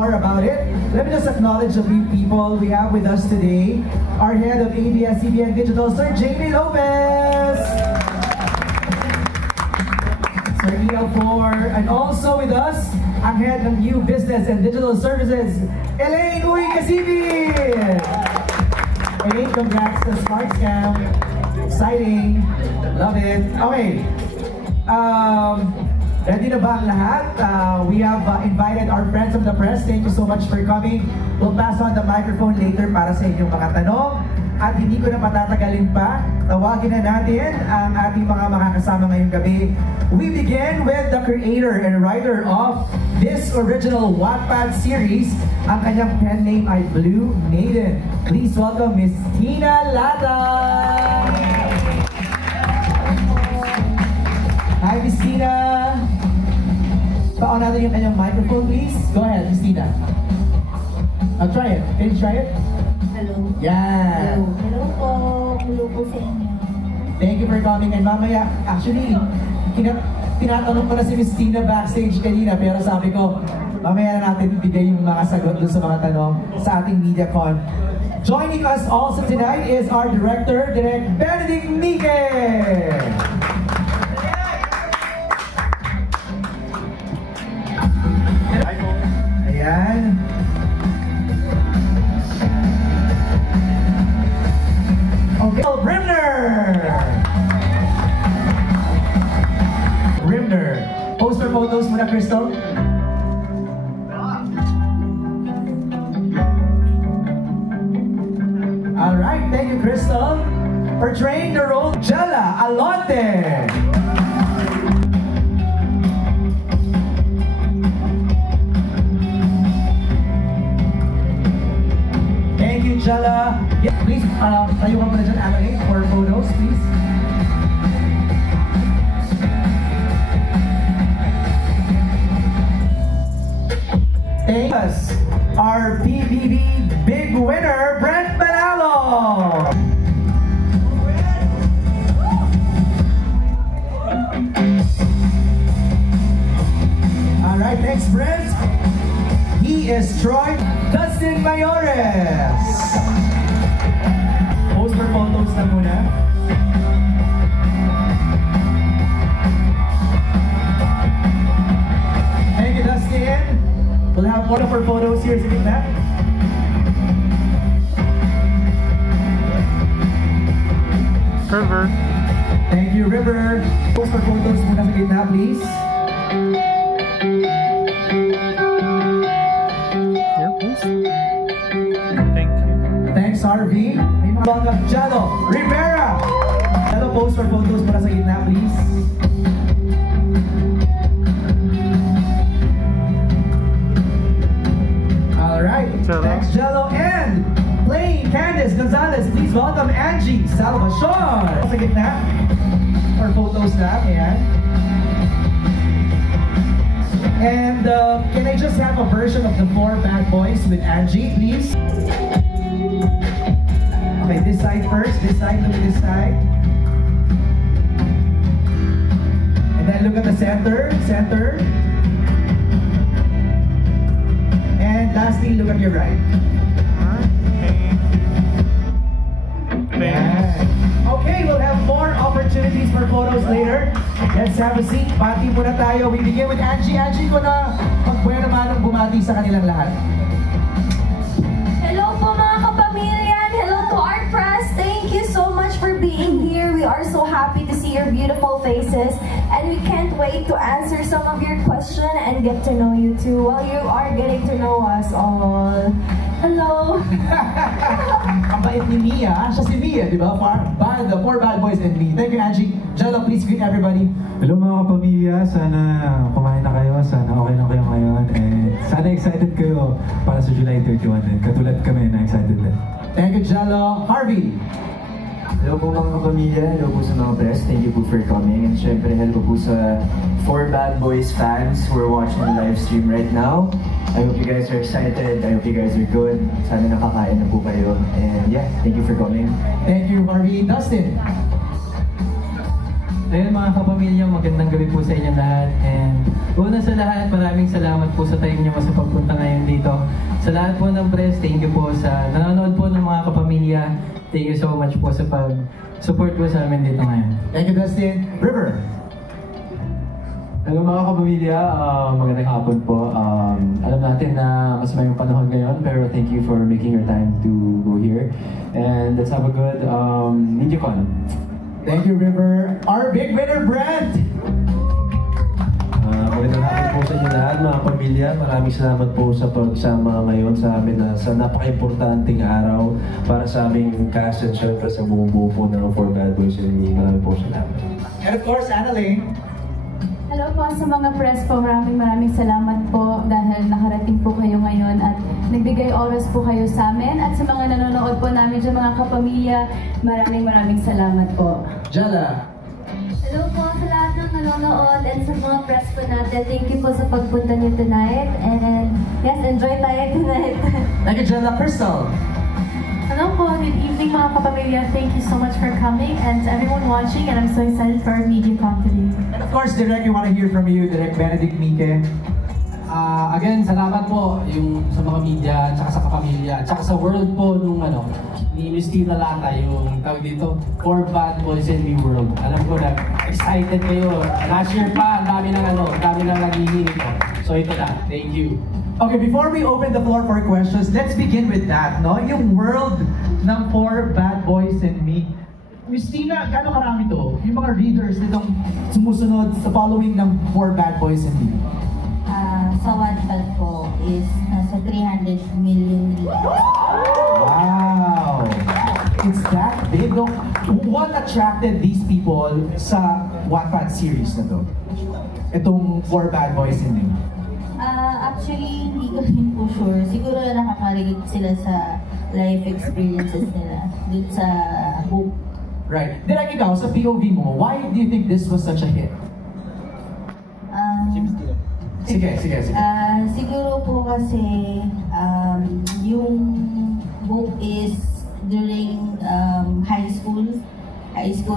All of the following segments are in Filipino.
more about it. Let me just acknowledge a few people we have with us today. Our head of ABS-CBN Digital, Sir Jamie Lopez. Sir EL4. And also with us, ang head of New Business and Digital Services, Elaine Uy Casibi. Elaine, congrats to Smart Scam. Exciting. Love it. Okay. Ready na ba ang lahat? We have invited our friends of the press. Thank you so much for coming. We'll pass on the microphone later para sa inyong mga tanong. At hindi ko na patatagalin pa, tawagin na natin ang ating mga makakasama ngayong gabi. We begin with the creator and writer of this original Wattpad series. Ang kanyang pen name ay Blue Maiden. Please welcome Miss Tina Lata! Hi, Miss Tina! Paon natin yung kanyang microphone, please. Go ahead, Miss Tina. I'll try it. Can you try it? Hello. Yeah. Hello. Hello po. Hello po sa inyo. Thank you for coming. And mamaya, actually, tinatanong ko na si Miss Tina backstage kanina, pero sabi ko, mamaya na natin ibigay yung mga sagot dun sa mga tanong sa ating MediaCon. Joining us also tonight is our director, Direk Benedict Mike. Ayan. Okay, Rimner. Poster photos muna, Crystal. Alright, thank you, Crystal. Portraying the role, Jella Alonte. Thank you, Jella. Yeah, please, tayo ka muna dyan, Adelaide, for photos, please. Thank us, our PBB big winner, Brent Manalo. Alright, thanks, Brent. He is Troy Dustin Mayores. Pose for photos na muna. Thank you, Dustin. We'll have one of our photos here sa gitna. River. Thank you, River. Pose for photos muna sa gitna, please. Here, please. Thank you. Thanks, Harvey. Welcome, Jalo Rivera. Jalo, pose for photos muna sa gitna, please. Alright, thanks, Jello. And playing Candice Gonzalez, please welcome Angie Salvacion. Sa gitna, for photos na, ayan. And can I just have a version of the 4 bad boys with Angie, please? Okay, this side first, this side, look at this side. And then look at the center. And lastly, look at your right. Okay, we'll have more opportunities for photos later. Let's have a seat. Bati muna tayo. We begin with Angie. Angie, ko na magbuhay naman ang bumati sa kanilang lahat. Hello po mga kapamilya. Hello to our press. Thank you so much for being here. We are so happy to see your beautiful faces. And we can't wait to answer some of your questions and get to know you too while you are getting to know us all. Hello! Ang bait ni Mia. Siya si Mia, di ba? The 4 bad boys and me. Thank you, Angie. Jello, please greet everybody. Hello mga kapamilya. Sana kumain na kayo. Sana okay na kayo ngayon. And sana excited kayo para sa July 31 din. Katulad kami na excited din. Thank you, Jello. Harvey! Hello po mga kapamilya, hello po sa mga press, thank you po for coming. And syempre, hello po sa 4 Bad Boys fans who are watching the live stream right now. I hope you guys are excited, I hope you guys are good. Sana nakakain na po kayo. And yeah, thank you for coming. Thank you, Harvey. Dustin? Ayun mga kapamilya, magandang gabi po sa inyo lahat. And una sa lahat, maraming salamat po sa time niyo sa pagpunta ngayon dito. Sa lahat po ng press, thank you po sa nanonood po ng mga kapamilya. Thank you so much po sa pag-support po sa amin dito ngayon. Thank you, Dustin. River. Hello mga kapamilya, magandang hapon po. Alam natin na mas may panahon ngayon, pero thank you for making your time to go here. And let's have a good MediaCon. Thank you, River. Our big winner, Brent. Magandang hapon po sa inyo lahat, mga pamilya. Maraming salamat po sa pagsama ngayon sa amin na sa napaka-importanting araw para sa aming cast and syempre sa buong buo po ng For Bad Boys and Me. Maraming po salamat. And of course, Annalyn. Hello po sa mga press po, maraming salamat po dahil nakarating po kayo ngayon at nagbigay oras po kayo sa amin at sa mga nanonood po namin dyan mga kapamilya, maraming salamat po. Jella. Hello po sa lahat ng nanonood and sa mga press po natin. Thank you po sa pagpunta niyo tonight. And yes, enjoy tayo tonight. Thank you, Jella. Crystal. Hello po, good evening mga kapamilya. Thank you so much for coming and to everyone watching and I'm so excited for our MediaCon today. And of course, Direk, we want to hear from you, Direk Benedict Mike. Again, salamat po yung sa mga media, tsaka sa kapamilya, tsaka sa world po nung ni Miss Tina Lata, yung tawag dito, For Bad Boys and Me World. Alam ko na, excited kayo. Last year pa, ang dami nang naghihingi ko. So ito na, thank you. Okay, before we open the floor for questions, let's begin with that, no? Yung world ng For Bad Boys and Me. Miss Tina, gano'ng karami to? Yung mga readers nitong sumusunod sa following ng For Bad Boys and Me. Sa Wattpad po is nasa 300 million readers. Wow! It's that big. No? What attracted these people sa Wattpad series na to? Itong For Bad Boys and Me. Actually, hindi ko rin po sure. Siguro nakaka-relate sila sa life experiences nila dun sa book. Right. Direk, ikaw, sa POV mo, why do you think this was such a hit? Sige. Siguro po kasi yung book is during high school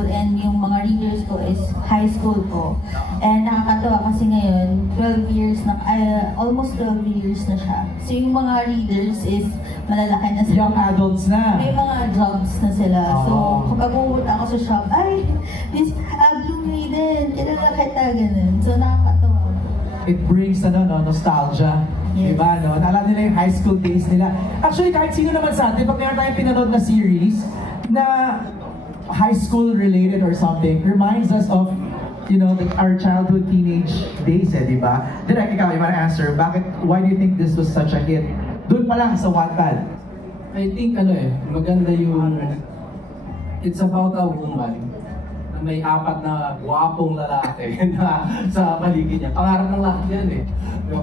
and yung mga readers ko is high school po. And nakakatawa kasi ngayon, 12 years na, almost 12 years na siya. So yung mga readers is malalaki na sila. Young adults na. May mga jobs na sila. So kapag pumunta ako sa shop, ay, this Blue Maiden, kilala kita, ganun. So nakakatawa. It brings nostalgia. Yes. Diba, no? Naalala nila yung high school days nila. Actually, kahit sino naman sa atin, pag meron tayong pinanood na series na high school related or something, reminds us of, our childhood, teenage days, diba? Direk, ikaw, you wanna answer, why do you think this was such a hit? Doon pa lang sa Wattpad. I think maganda yung it's about a woman na may 4 na gwapong lalaki na sa paligid niya. Pangarap ng lahat yan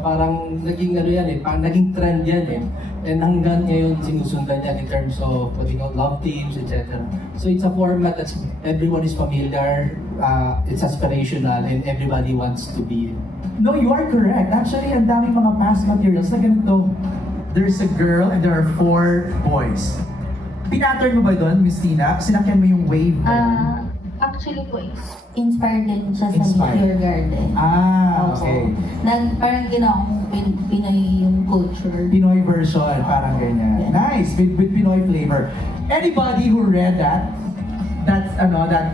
Parang naging parang naging trend yan And hanggang ngayon sinusundan yan in terms of what we call love teams, etc. So it's a format that everyone is familiar, it's aspirational, and everybody wants to be in. No, you are correct. Actually, ang daming mga past materials na ganito. There's a girl and there are 4 boys. Pinattern mo ba doon, Miss Tina? Sinakyan mo yung wave na yun? Actually po, inspired din siya sa Meteor Garden. Okay. Parang ginawa kong Pinoy yung culture. Pinoy version, parang ganyan. Yeah. Nice, with Pinoy flavor. Anybody who read that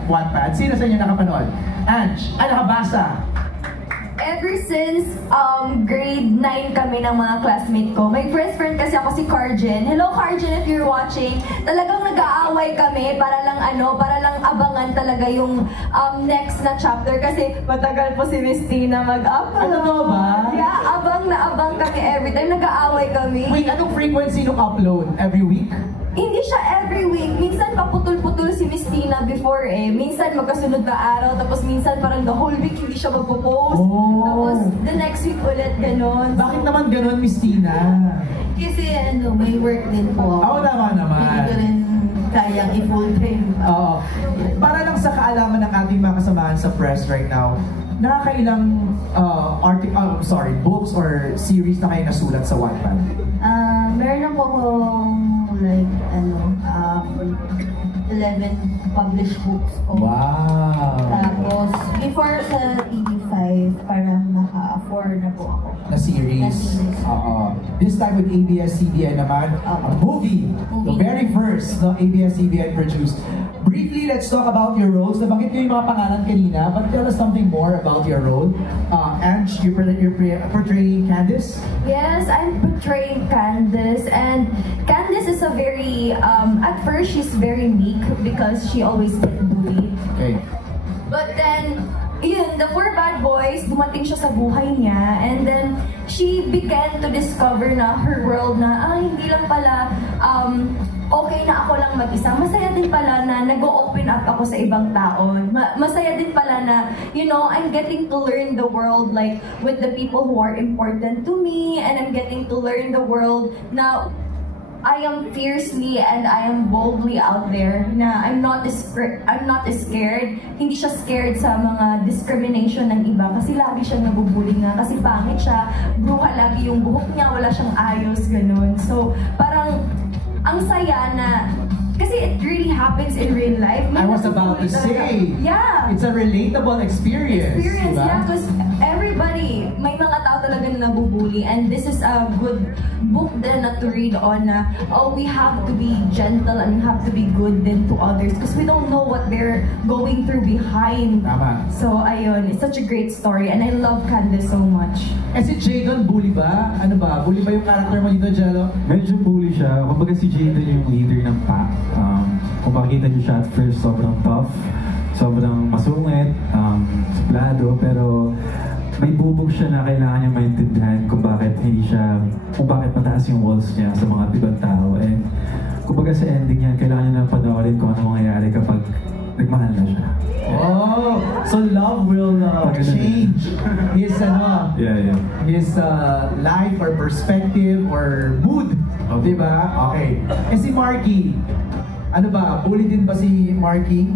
Wattpad, sino sa inyo nakapanood? Ange, nakabasa? Ever since grade 9 kami ng mga classmate ko, may best friend kasi ako si Carjen. Hello Carjen, if you're watching. Talagang nag-aaway kami para lang abangan talaga yung next na chapter kasi matagal po si Miss Tina mag-upload. Ano ba? Yeah, abang kami every time. Nag-aaway kami. Wait, anong frequency nung upload? Every week? Hindi siya every week. Minsan paputol-putol si Miss Tina before Minsan magkasunod na araw. Tapos minsan parang the whole week hindi siya magpo-post. Tapos the next week ulit, ganon. Bakit naman ganon, Miss Tina? Kasi may work din po. Tama naman. Hindi ko rin kayang i-full time. Oo. Para lang sa kaalaman ng ating mga kasamahan sa press right now, nakakailang books or series na kayo nasulat sa Wattpad? Meron po akong 11 published books po. Wow! Tapos, before sa TV5, parang naka-4 na po ako. Na series. Oo. This time with ABS-CBN naman, a movie. The very first no, ABS-CBN produced. Briefly, let's talk about your roles. Nabanggit ko yung mga pangalan kanina, but tell us something more about your role. Ange, you're portraying Candice? Yes, I'm portraying Candice, and Candice is a very, at first she's very meek because she always gets bullied. Okay. But then, yun, the 4 bad boys, dumating siya sa buhay niya, and then she began to discover na her world na, hindi lang pala, okay na ako lang mag-isa. Masaya din pala na nag-open up ako sa ibang tao. Masaya din pala na, you know, I'm getting to learn the world like with the people who are important to me, and I'm getting to learn the world na I am fiercely and I am boldly out there. Na I'm not scared. Hindi siya scared sa mga discrimination ng iba kasi lagi siyang nabubuli nga kasi pangit siya, bruha lagi yung buhok niya, wala siyang ayos, ganun. So, parang ang saya na, kasi it really happens in real life. I was about to say, yeah, it's a relatable experience. Diba? Yeah, because everybody, may mga tao talaga na nabubuli, and this is a good book din na to read on na, we have to be gentle and we have to be good din to others because we don't know what they're going through behind. Tama. So, ayun, it's such a great story and I love Candice so much. Eh si Jadon, bully ba? Ano ba? Bully ba yung character mo dito, Jello? Medyo bully siya. Kumbaga si Jadon yung leader ng pack. Kung makikita niyo siya at first, sobrang tough, sobrang masungit, suplado, pero may bubog siya na kailangan niya maintindihan kung bakit mataas yung walls niya sa mga ibang tao. And kumbaga sa ending niya, kailangan niya na panoorin kung ano mangyayari kapag nagmahal na siya. Oh, so love will change his his life or perspective or mood, diba? Okay. Eh si Marky, ano ba? Bully din ba si Marky?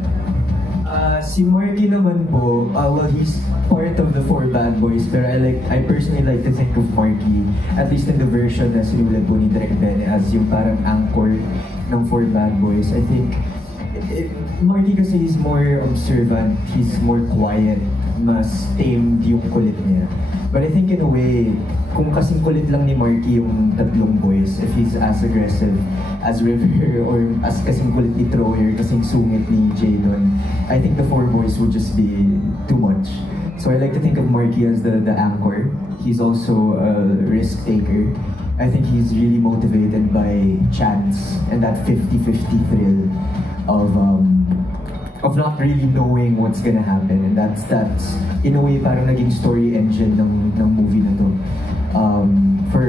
Si Marky naman po, well, he's part of the 4 bad boys, pero I personally like to think of Marky, at least in the version na sinulat po ni Direk Bene, as yung parang anchor ng 4 bad boys. I think Marky kasi is more observant, he's more quiet, mas tamed yung kulit niya. But I think in a way, kung kasing kulit lang ni Marky yung tatlong boys, if he's as aggressive as River or as kasing kulit ni Troyer, kasing sungit ni Jadon, I think the 4 boys would just be too much. So I like to think of Marky as the anchor. He's also a risk taker. I think he's really motivated by chance and that 50-50 thrill of not really knowing what's gonna happen, and that's in a way parang naging story engine ng movie na to. For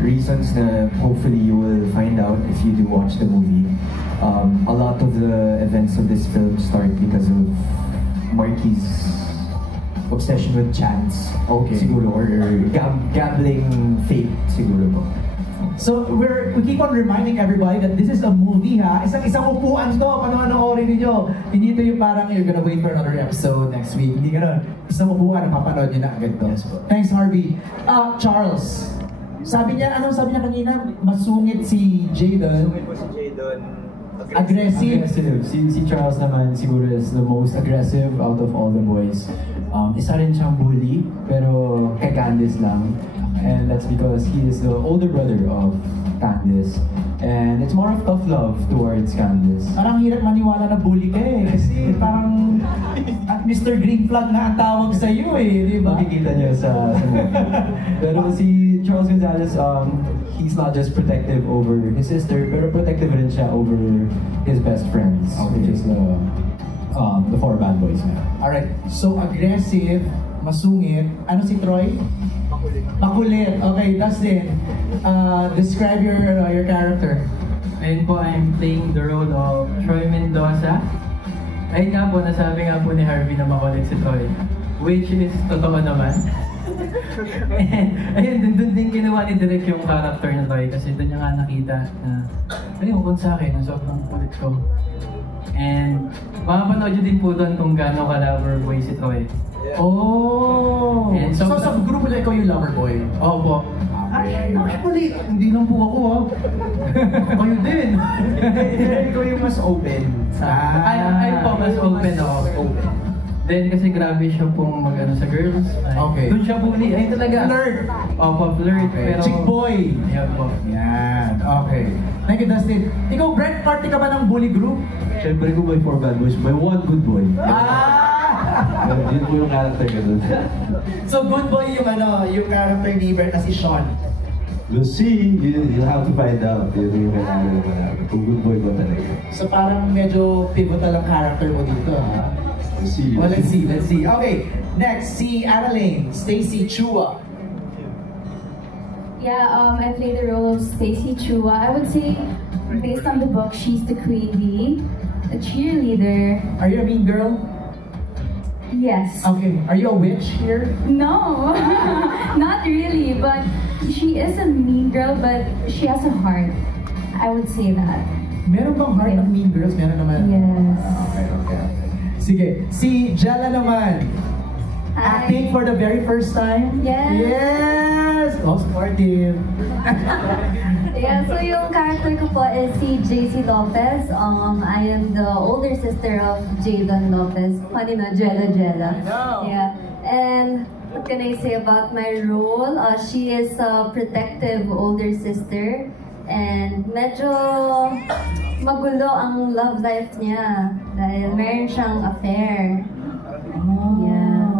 reasons na hopefully you will find out if you do watch the movie. A lot of the events of this film start because of Marky's obsession with chance, siguro, or gambling fate, siguro po. So we keep on reminding everybody that this is a movie, ha? Isang upuan to, panoorin niyo. Hindi ito yung parang you're gonna wait for another episode next week. Hindi gano'n. Isang upuan, napapanood niyo na agad to. Yes, thanks, Harvey. Charles, sabi niya kanina, masungit si Jadon. Masungit po si Jadon. Aggressive. Si Charles naman siguro is the most aggressive out of all the boys. Isa rin siyang bully, pero kay Candice lang. And that's because he is the older brother of Candice. And it's more of tough love towards Candice. Parang hirap maniwala na bully ka eh. Kasi parang at Mr. Green Flag na ang tawag sa iyo eh, di ba? Makikita niyo sa movie. Pero si Charles Gonzalez, he's not just protective over his sister, pero protective rin siya over his best friends, which is the 4 bad boys na. Alright, so aggressive, masungit. Ano si Troy? Makulit. Okay, Dustin, describe your character. Ayun po, I'm playing the role of Troy Mendoza. Ayun nga po, nasabi nga po ni Harvey na makulit si Troy, which is totoo naman. Ayun, dun din ginawa ni Direk yung character na Troy kasi dun niya nga nakita na ayun, sa akin, na sobrang kulit ko. And makapanood nyo din po doon kung gaano ka-lover boy si Troy. Oh! And so sa grupo na ikaw yung lover boy? Oo po. Actually, hindi lang po ako, oh. Kayo din. Ikaw yung mas open. Ay po, mas open ako. Then kasi grabe siya pong mag-ano sa girls. Okay. Doon siya bully. Ay talaga. Flirt. Opo, flirt. Okay. Pero, Chick boy. Yan po. Yan. Okay. Thank you, Dustin. Ikaw, Brent, party ka ba ng bully group? Siyempre kung may 4 bad boys, may 1 good boy. Yun po yung character ko doon. So, good boy yung yung character ni Brent na si Sean. You'll see, you'll have to find out. Yun yung kailangan naman namin. Kung good boy ba talaga. So, parang medyo pivotal ang character mo dito, ha? Let's see. Well, let's see. Okay, next, si Annalyn, Stacy Chua. Yeah, I play the role of Stacy Chua. I would say, based on the book, she's the queen bee, a cheerleader. Are you a mean girl? Yes. Okay, are you a witch here? No, not really, but she is a mean girl, but she has a heart. I would say that. Meron bang heart of mean girls? Meron naman. Yes. Okay. Sige, si Jella naman. Hi. Acting for the very first time? Yes. Yes! Oh, sportive. Yeah, so yung character ko po is si JC Lopez. I am the older sister of Jadon Lopez. Funny na, Jella. Yeah. And what can I say about my role? She is a protective older sister. And medyo magulo ang love life niya dahil meron siyang affair. Yeah.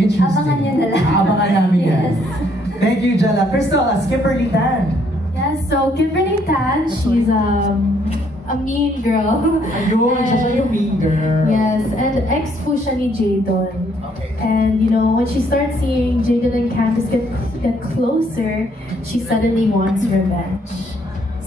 Interesting. Abangan niyo na lang. Abangan namin yan. Yes. Thank you, Jella. Crystal, as Kimberly Tan. Yes, so Kimberly Tan, she's a mean girl. Ayun, siya yung mean girl. Yes, and ex po siya ni Jadon. Okay. And you know, when she starts seeing Jadon and Candice get closer, she suddenly wants revenge.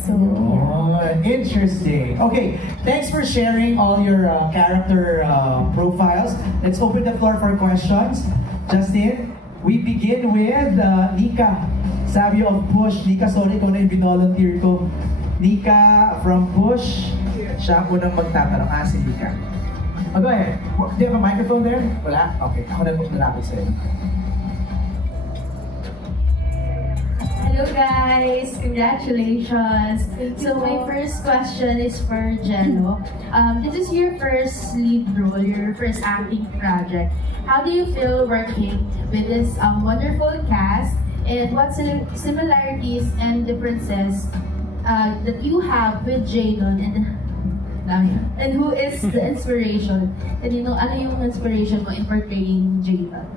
So, Oh, interesting. Okay, thanks for sharing all your character profiles. Let's open the floor for questions. Justin, we begin with Nika Savio of Push. Nika, sorry kung na yung binolunteer ko. Nika from Push. Siya po nang magtatanong. Si Nika. Oh, go ahead. Do you have a microphone there? Wala? Okay, ako na malapit sa'yo. Hello guys! Congratulations! So my first question is for Jello. This is your first lead role, your first acting project. How do you feel working with this wonderful cast? And what similarities and differences that you have with Jadon and who is the inspiration? And ano yung inspiration mo in portraying Jadon?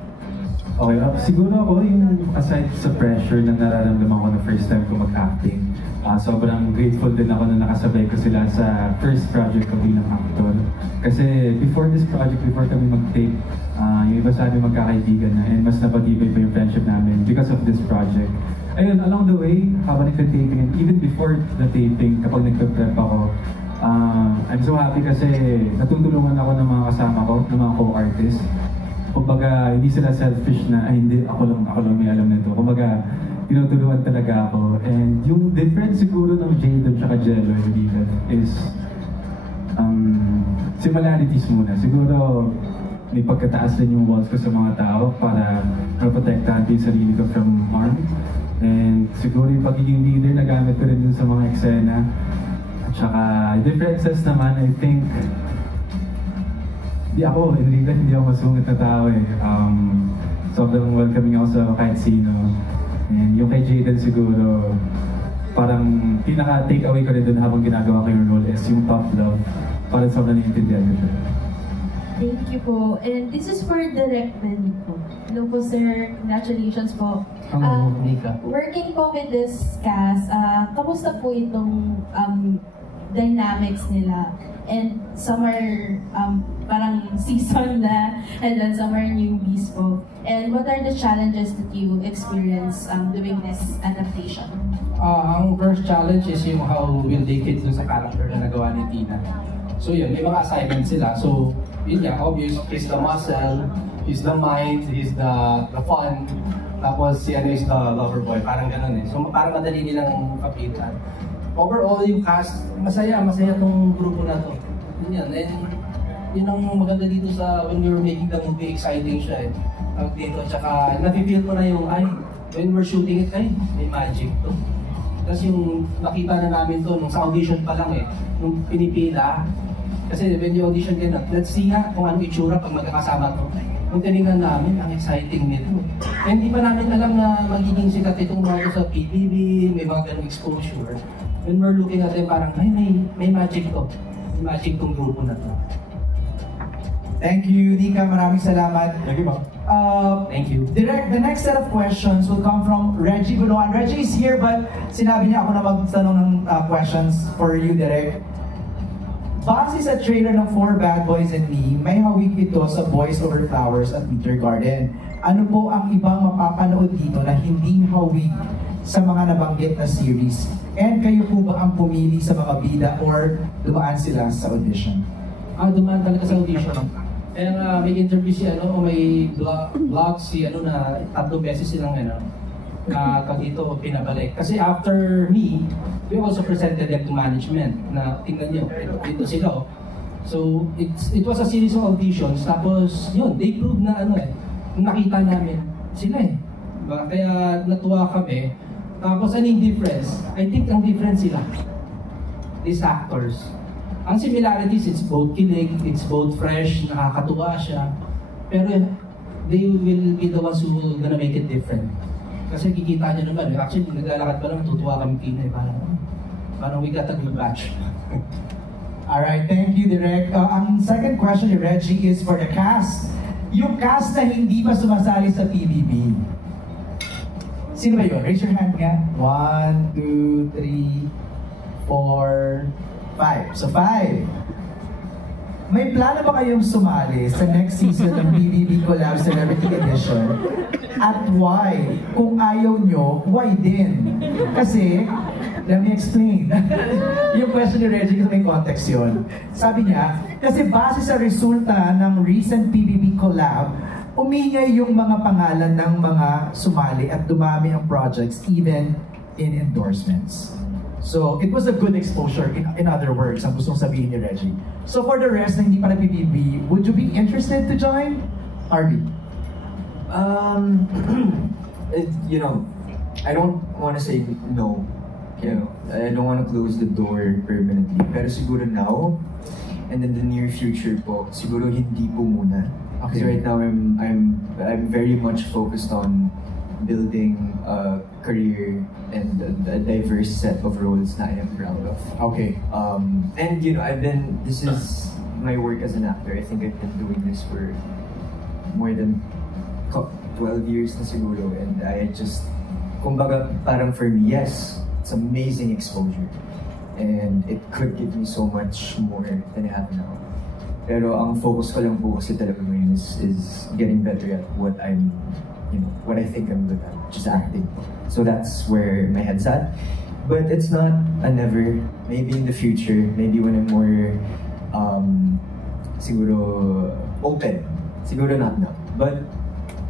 Okay, siguro ako yung aside sa pressure na nararamdaman ko na first time ko mag-acting, sobrang grateful din ako na nakasabay ko sila sa first project ko bilang actor. Kasi before this project, before kami mag-tape, yung iba sa amin magkakaibigan na and mas napag-ibig pa yung friendship namin because of this project. Ayun, along the way, habang nagka-taping and even before the taping, kapag nagpa-prep ako, I'm so happy kasi natutulungan ako ng mga kasama ko, ng mga co-artists. Kumbaga, hindi sila selfish na, ay hindi, ako lang may alam nito. Kumbaga, tinutulungan talaga ako. And yung difference siguro ng Jadon at Jello is similarities muna. Siguro, may pagkataas din yung walls ko sa mga tao para protektahan ko yung sarili ko from harm. And siguro yung pagiging leader na gamit ko rin dun sa mga eksena. At saka, differences naman, I think, in real life, hindi ako masungit na tao eh. Sobrang welcoming ako sa kahit sino. And yung kay Jadon siguro, parang pinaka-take away ko rin dun habang ginagawa ko yung role is yung tough love. Parang sobrang naiintindihan ko siya. Thank you po. And this is for Direct Ben po. Hello po sir, congratulations po. Hello, Nika. Working po with this cast, kamusta po itong dynamics nila? And some are parang season na, and then some are newbies po. And what are the challenges that you experience doing this adaptation? Ang first challenge is yung how will they fit dun sa character na nagawa ni Tina. So yun, may mga assignments sila. So yun nga, obvious, he's the muscle, he's the mind, he's the fun. Tapos si ano is the lover boy, parang ganun eh. So parang madali nilang kapitan. Overall, yung cast, masaya tong grupo na to. Yun yan. And yun ang maganda dito sa when you're making the movie, exciting siya eh. Dito, tsaka nafe-feel mo na yung, ay, when we're shooting it, ay, may magic to. Tapos yung nakita na namin to, nung sa audition pa lang nung pinipila, kasi when you audition ka na, let's see nga kung anong itsura pag magkakasama to. Nung tinignan namin, ang exciting nito. Eh, hindi pa namin alam na magiging sikat itong mga sa PBB, may mga ganong exposure. When we're looking at them, parang, ay, may magic to. May magic tong grupo na to. Thank you, Nika. Maraming salamat. Thank you, ma'am. Thank you. Direct, the next set of questions will come from Reggie Bunuan. Reggie is here, but sinabi niya ako na magtanong ng questions for you, Direct. Base sa trailer ng 4 Bad Boys and Me, may hawig ito sa Boys Over Flowers at Winter Garden. Ano po ang ibang mapapanood dito na hindi hawig sa mga nabanggit na series? And kayo po ba ang pumili sa mga bida or dumaan sila sa audition? Dumaan talaga sa audition. May interview si may vlog si na 3 beses silang dito pinabalik. Kasi after Me, we also presented them to management na tingnan nyo, ito sila. So it was a series of auditions, tapos yun, they proved na nakita namin sila diba? Kaya natuwa kami. Tapos anong difference? I think ang difference sila, these actors. Ang similarities, it's both kilig, it's both fresh, nakakatuwa siya. Pero they will be the ones who will gonna make it different. Kasi kikita niyo naman, actually naglalakad pa lang, tutuwa kami Pinay, parang we got a good batch. Alright, thank you, Direk. Ang second question ni Reggie is for the cast. Yung cast na hindi pa sumasali sa PBB. Sino ba yun? Raise your hand nga. 1, 2, 3, 4, 5. So 5. May plano ba kayong sumali sa next season ng PBB Collab Celebrity Edition? At why? Kung ayaw nyo, why din? Kasi, let me explain. Yung question ni Reggie, kasi may context yun. Sabi niya, kasi base sa resulta ng recent PBB Collab, umingay yung mga pangalan ng mga sumali at dumami ang projects even in endorsements. So, it was a good exposure, in other words, ang gustong sabihin ni Reggie. So, for the rest na hindi pa na PBB, would you be interested to join? Harvey? I don't want to say no. I don't want to close the door permanently. Pero siguro now, and in the near future po, siguro hindi po muna. Okay. So right now, I'm very much focused on building a career and a diverse set of roles that I am proud of. Okay. And this is my work as an actor. I think I've been doing this for more than 12 years na siguro, and I just, kumbaga, parang for me, yes, it's amazing exposure. And it could give me so much more than I have now. Pero ang focus ko lang po kasi talaga ngayon is getting better at what what I think I'm good at, which is acting. So that's where my head's at. But it's not a never. Maybe in the future, maybe when I'm more, siguro, open. Siguro not now. But,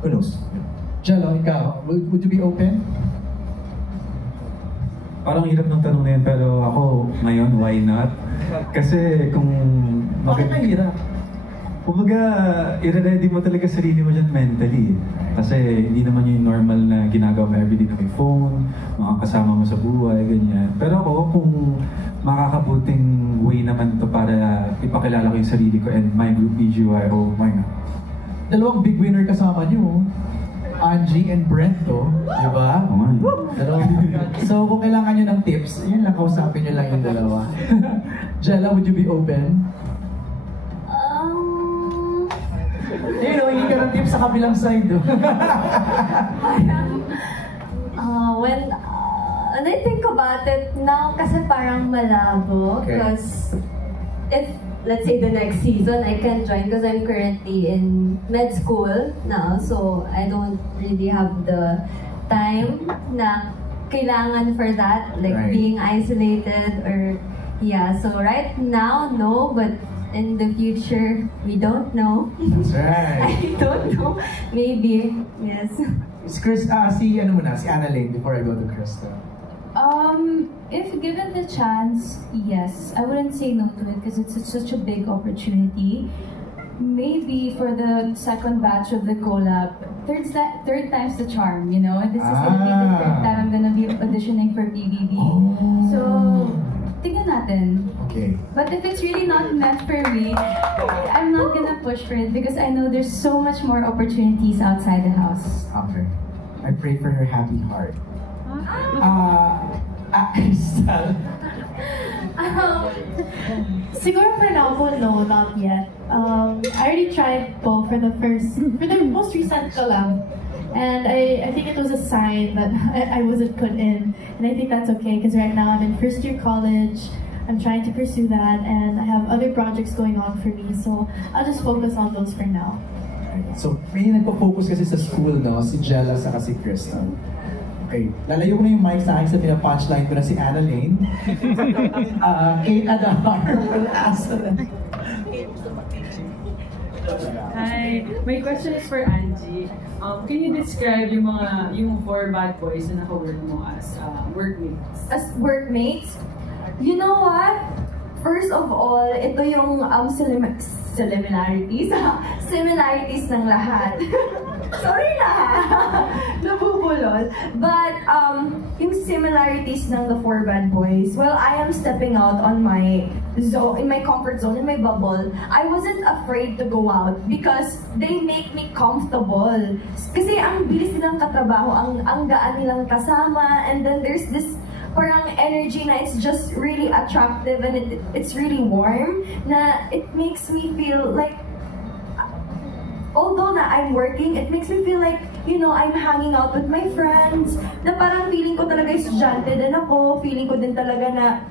who knows? Jello, ikaw, would you be open? Parang hirap ng tanong na yun, pero ako ngayon, why not? Kasi kung... Bakit mahirap? Kumbaga, i-ready mo talaga sarili mo dyan mentally. Kasi hindi naman yung normal na ginagawa mo everyday na may phone, mga kasama mo sa buhay, ganyan. Pero ako, kung makakabuting way naman to para ipakilala ko yung sarili ko and my group BGY, oh, why not? Dalawang big winner kasama niyo, Angie and Brent to, di ba? So kung kailangan nyo ng tips, yun lang, kausapin nyo lang yung dalawa. Jella, would you be open? Hingi ka ng tips sa kabilang side. When I think about it now, kasi parang malabo. Because if, let's say, the next season, I can join because I'm currently in med school now. So I don't really have the time na kailangan for that. Like being isolated or, yeah. So right now, no. But in the future, we don't know. That's right. I don't know. Maybe, yes. Si Annalyn before I go to Krista. If given the chance, yes. I wouldn't say no to it because it's such a big opportunity. maybe for the second batch of the collab, third time's the charm, you know? This is gonna be the third time I'm gonna be auditioning for PBB. So, tingnan natin. Okay. But if it's really not meant for me, I'm not gonna push for it because I know there's so much more opportunities outside the house. Okay. I pray for her happy heart. Crystal. Siguro for now po, no, not yet. I already tried po for the most recent collab. And I think it was a sign that I wasn't put in. And I think that's okay because right now I'm in first year college. I'm trying to pursue that and I have other projects going on for me. So I'll just focus on those for now. So, may nagpo-focus kasi sa school, no? Si Jella sa si Crystal. Okay, lalayo ko na yung mic sa akin sa pina-punchline ko na si Anna Lane. Kate Adahar will answer that. Hi, my question is for Angie. Can you describe yung 4 bad boys na naka-work mo as workmates? As workmates? You know what? First of all, ito yung similarities ng lahat. Sorry na nabubulol. But yung similarities ng the 4 bad boys, well, I am stepping out on my zone, in my comfort zone, in my bubble. I wasn't afraid to go out because they make me comfortable. Kasi ang bilis nilang katrabaho, ang gaan nilang kasama, and then there's this parang energy na it's just really attractive and it's really warm na it makes me feel like although na I'm working, it makes me feel like, you know, I'm hanging out with my friends na parang feeling ko talaga estudyante din ako, feeling ko din talaga na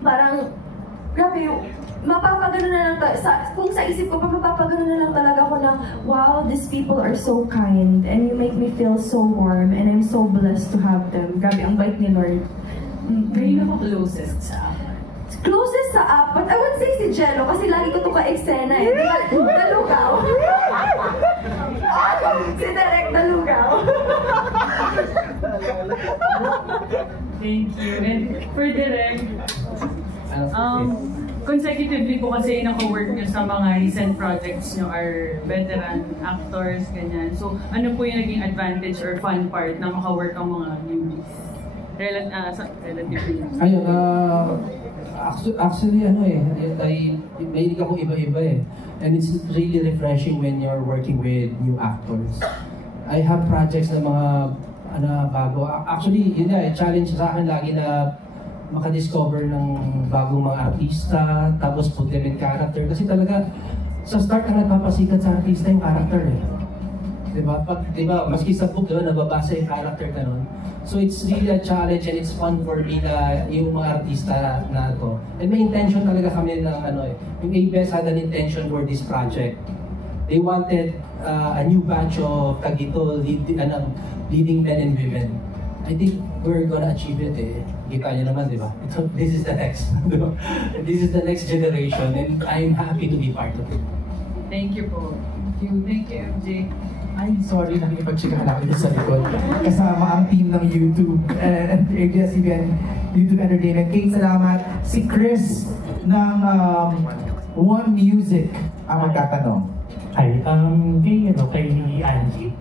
parang grabe, mapapagano na lang kung sa isip ko pa mapapagano na lang talaga ako na wow, these people are so kind and you make me feel so warm and I'm so blessed to have them. Grabe, ang bait ni Lord. Kayo na closest sa apat? Closest sa apat? I would say si Jello kasi lagi ko ito ka-eksena eh. Dalugaw. Si Derek Dalugaw. Thank you. And for Derek, consecutively po kasi naka-work nyo sa mga recent projects nyo are veteran actors, ganyan. So, ano po yung naging advantage or fun part na maka-work ang mga newbies? Relatively. Ayun, actually mahilig ako iba-iba eh. And it's really refreshing when you're working with new actors. I have projects na mga bago. Actually, yun na, challenge sa akin lagi na makadiscover ng bagong mga artista, tapos put them in character. Kasi talaga, sa start ang nagpapasikat sa artista yung character eh. Diba? Maski sa book, nababasa yung character ka nun. So it's really a challenge and it's fun for me na yung mga artista na to. And may intention talaga kami ng yung ABS had an intention for this project. They wanted a new batch of Kagito leading men and women. I think we're gonna achieve it eh. Kita niyo naman, di ba? This is the next. This is the next generation and I'm happy to be part of it. Thank you po. Thank you, MJ. Ay, sorry, nakikipag-chikahan ako dito sa likod. Kasama ang team ng YouTube and ABS-CBN YouTube Entertainment. Kate, salamat. Si Chris ng One Music ang magtatanong. Hi, kay Angie.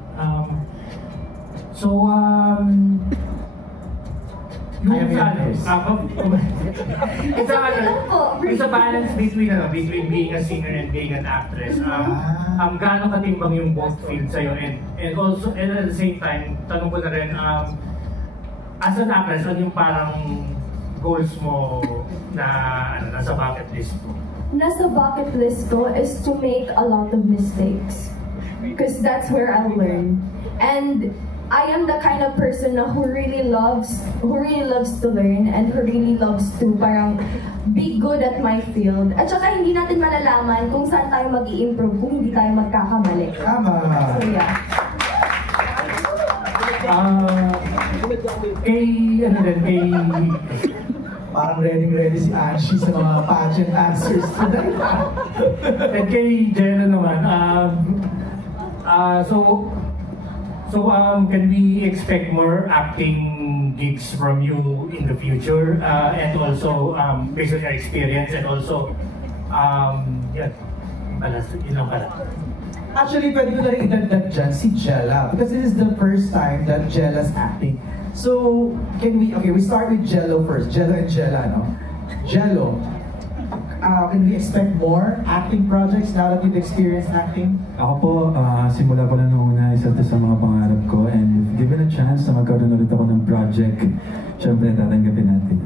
It's a balance between being a singer and being an actress. Gaano katimbang yung both fields sa'yo and also and at the same time, tanong ko na rin, as an actress, ano yung parang goals mo na nasa bucket list mo? Nasa bucket list ko is to make a lot of mistakes because that's where I'll learn. And I am the kind of person who really loves to learn and who really loves to parang be good at my field. At saka hindi natin malalaman kung saan tayo mag-i-improve kung hindi tayo magkakamali. Tama! So yeah. Parang ready si Angie sa mga pageant answers today. And kay Jello naman, So can we expect more acting gigs from you in the future? And also, based on your experience and also, Yun lang pala. Actually, pwede ko na rin idagdag dyan si Jella. Because this is the first time that Jella's acting. So, we start with Jello first. Jello and Jella, no? Jello, can we expect more acting projects now that you've experienced acting? Ako po, simula pa lang noong una, isa ito sa mga pangarap ko. And if given a chance na magkaroon ulit ako ng project, syempre tatanggapin natin.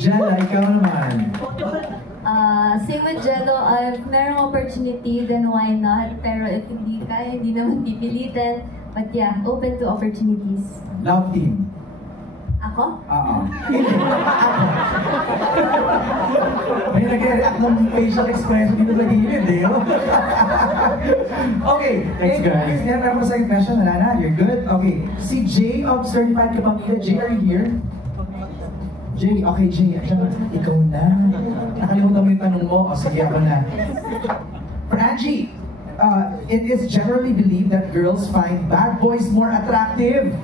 Jella, ikaw naman. Same with Jello, if merong opportunity, then why not? Pero if hindi kaya, hindi naman pipilitin. But yeah, open to opportunities. Love team. Ako? Oo. May nag-react ng facial expression dito sa gilid, eh. Okay. Thanks, guys. Meron mo second question, wala na? You're good? Okay. Si Jay of Certified Kapamilya. Jay, are you here? Jay, okay Jay, ikaw na. Nakalimutan mo yung tanong mo. O sige, ako na. For Angie, it is generally believed that girls find bad boys more attractive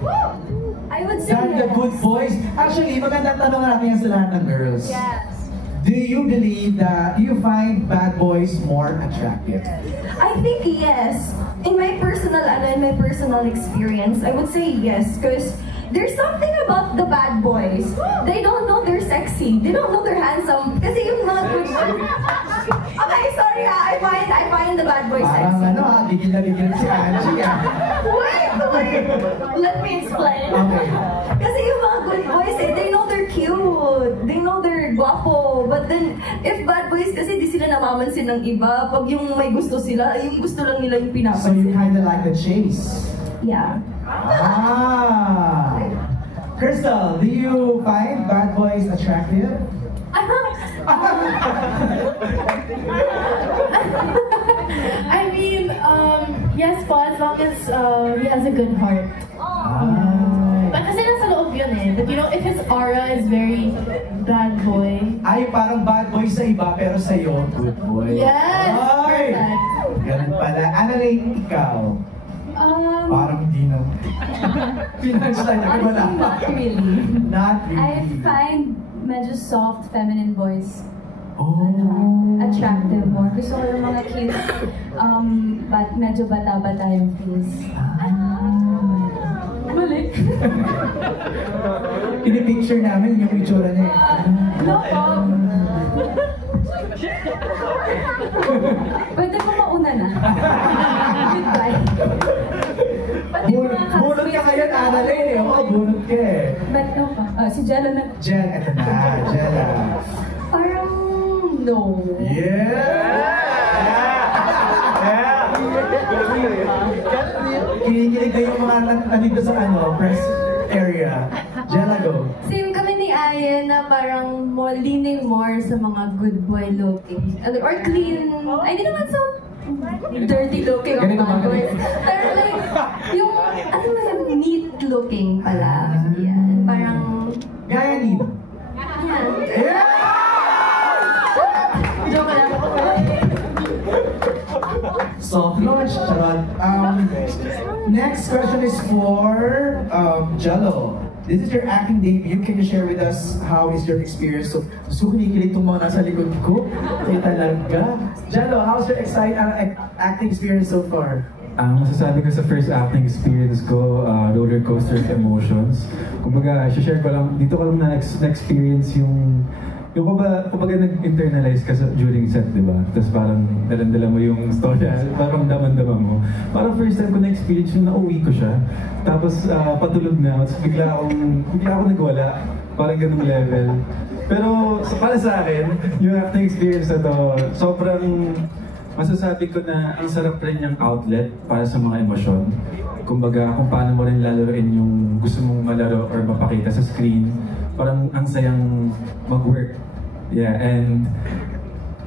I would say than the good boys. Actually, magandang tanong natin yan sa lahat ng girls. Yes. Do you believe that you find bad boys more attractive? I think yes. In my personal experience, I would say yes, because there's something about the bad boys. They don't know they're sexy. They don't know they're handsome. Kasi yung mga good boys. Okay, sorry I find the bad boys sexy. Parang gigil na gigil si Angie Wait! Let me explain. Okay. Kasi yung mga good boys, they know they're cute. They know they're guwapo. But then, if bad boys kasi di sila namamansin ng iba, pag yung may gusto sila, yung gusto lang nila yung pinapansin. So you kind of like the chase? Yeah. Crystal, do you find bad boys attractive? I mean, yes po, as long as he has a good heart. But kasi nasa loob yun eh. But you know, if his aura is very bad boy. Ay, parang bad boy sa iba, pero sa'yo, good boy. Yes! Ay! Perfect. Ganun pala. Annalyn, ikaw? Parang hindi na. Pinansalan niya, wala pa. Not really. Not really. I find medyo soft, feminine boys. Attractive more. Gusto ko yung mga cute, but medyo bata-bata yung face. Mali. Pinipicture namin yung itsura niya. No problem. Pwede ko mauna na. Goodbye. Bunot ka kaya, Annalyn eh. Oo, bunot ka eh. But no pa. Si Jella na. Eto na, Jella. Parang no. Kinikilig na yung mga nandito sa press area. Jella, go. Same kami ni Ayen na parang more leaning more sa mga good boy looking. Or clean. Ay, hindi naman so dirty looking ang mga boys. Pero like, yung, neat looking pala. Yan. Parang... Gaya neat. Yan. Joke lang. Soft launch, charot. Next question is for Jello. This is your acting debut. Can you share with us how is your experience? So kinikilig itong mga nasa likod ko. Kaya talaga. Jello, how's your acting experience so far? Masasabi ko sa first acting experience ko, roller coaster of emotions. Kumbaga, share ko lang, dito ko lang na-experience yung kumbaga nag-internalize ka during set, di ba? Tapos parang dalandala mo yung story, parang daman-dama mo. Parang first time ko na-experience yung nauwi ko siya. Tapos patulog na, tapos bigla ako nagwala. Parang ganung level. Pero para sa akin, yung acting experience na to, sobrang masasabi ko na ang sarap rin yung outlet para sa mga emosyon. Kumbaga, kung paano mo rin lalaroin yung gusto mong malaro or mapakita sa screen. Parang ang sayang mag-work. Yeah, and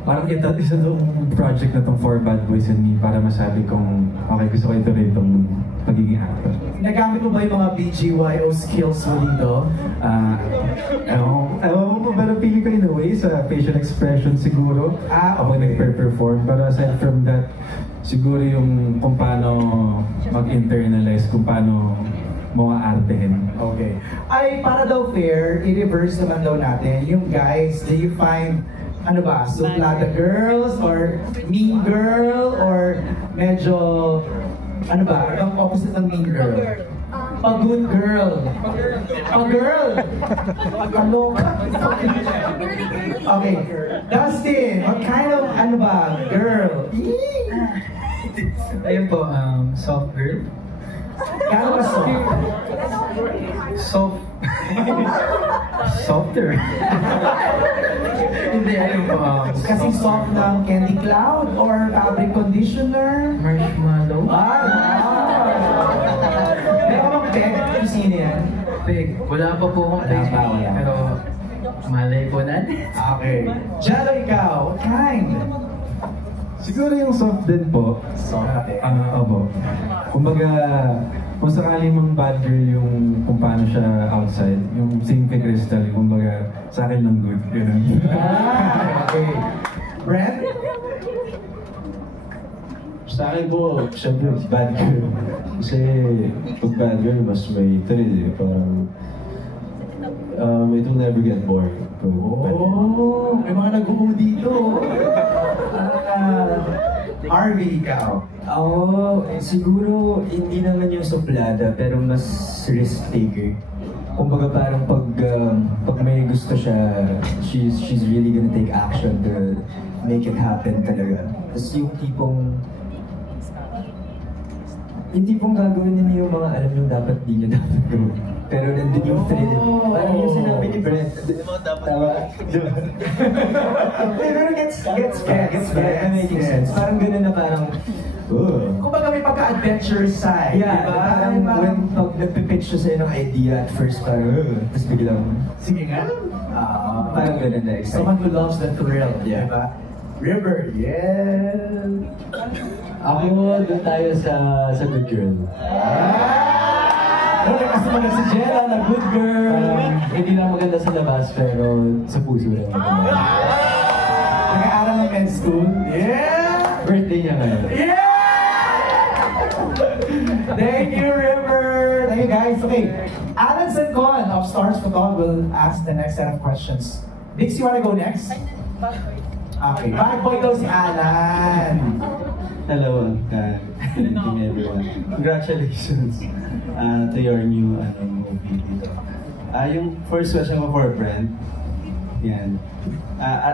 parang isa itong project na itong For Bad Boys and Me para masabi kong okay, gusto ko ituloy itong pagiging actor. Nagamit mo ba yung mga BGYO skills mo dito? Ewan mo, pero pili ko in a way sa facial expression siguro kapag nag-perform. Pero aside from that, siguro yung kung paano mag-internalize, kung paano mga artehin. Okay. Ay, para daw fair, i-reverse naman daw natin. Yung guys, do you find ano ba, suplada girls or mean girl or medyo ano ba, ang opposite ng mean girl? A good girl. A girl. Pagkaloka. Okay. Dustin, what kind of ano ba, girl? Ayun po, soft girl. Gano'n ka soft? Soft. Softer. Hindi, ayun po. Kasi soft ng Candy Cloud or fabric conditioner? Marshmallow. Meron bang peg? Sino yan? Peg. Wala pa po akong peg. Pero malay po natin. Okay. Jello, ikaw, what kind? Siguro yung soft din po. Soft din. Opo. Kumbaga, kung sakali mang bad girl yung kung paano siya outside, yung same kay Crystal, kumbaga, sa akin lang good. Ganun. Okay. Brent? Sa akin po, syempre, bad girl. Kasi pag bad girl, mas may thrill eh. Parang, it will never get boring. Oh, may mga nag-umu dito. Harvey, ikaw. Siguro hindi naman yung suplada, pero mas risk taker. Kumbaga parang pag may gusto siya, she's really gonna take action to make it happen talaga. Tapos yung tipong gagawin niya yung mga alam yung dapat di niya dapat gawin. Pero nandun yung thrill. Parang yung sinabi ni Brent. Tama. Pero gets making sense. Parang gano'n na parang, kumbaga may pagka-adventure side, yeah, diba? Parang when pag nagpipitch siya sa'yo ng idea at first, parang, tapos biglang, sige nga. Parang gano'n na excited. Someone who loves the thrill, yeah. Diba? River, yeah. Ako, doon tayo sa good girl. Wala kasi mga si Jella na good girl. Hindi lang maganda sa labas, pero sa puso rin. Nag-aaral ng men's school. Yeah! Birthday niya ngayon. Yeah! Thank you, River! Thank you, guys. Okay, Alan Sancon of Stars Photog will ask the next set of questions. Dix, you wanna go next? Okay, bad boy daw si Alan. Hello, good evening everyone. Congratulations to your new movie dito. Yung first question ko for Brent, yan.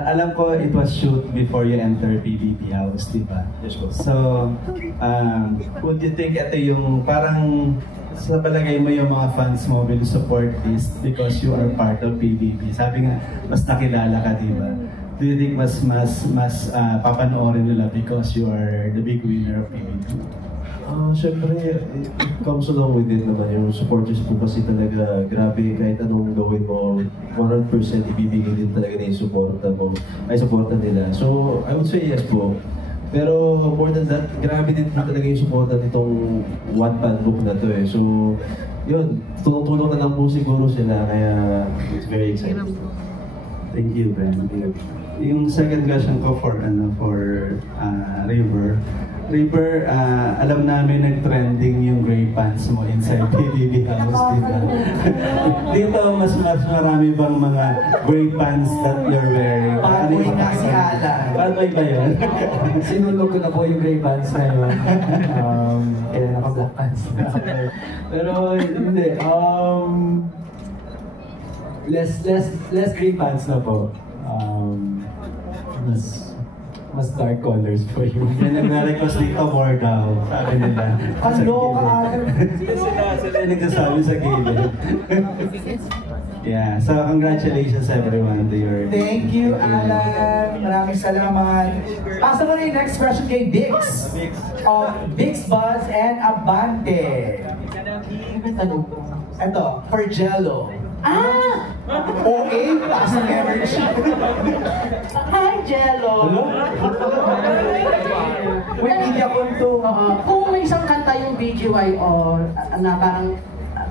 Alam ko it was shoot before you enter PBB House, di ba? So, would you think ito yung parang sa palagay mo yung mga fans mo will support this because you are part of PBB? Sabi nga, mas nakilala ka, di ba? Do you think mas papanoorin nila because you are the big winner of PBB? Siyempre, it comes along with it naman. Yung supporters po kasi talaga, grabe, kahit anong gawin mo, 100% ibibigay din talaga na yung suporta nila. So, I would say yes po. Pero more than that, grabe din po talaga yung suporta nitong Wattpad book na to eh. So, yun, tulong-tulong na lang po siguro sila, kaya it's very exciting. Thank you, Brent. Yung second question ko for River. River, alam namin nag-trending yung gray pants mo inside PBB House, di ba? Dito, mas marami bang mga gray pants that you're wearing? Bad boy nga si Alan. Bad boy ba yun? Sinulog ko na po yung gray pants na yun. Kaya naka-black pants. Pero hindi, less gray pants na po. Mas dark colors po yun. Yan nag-request dito more daw, sabi nila. Sila yung nagsasabi sa gilid. Yeah, so congratulations everyone to your... Thank you, Alan. Maraming salamat. Pasa mo na yung next question kay Dix. Of Dix Buzz and Abante. Ito, for Jello. OA plus energy. Hi, Jello! Wait, hindi ako ito. Kung may isang kanta yung BGY or na parang,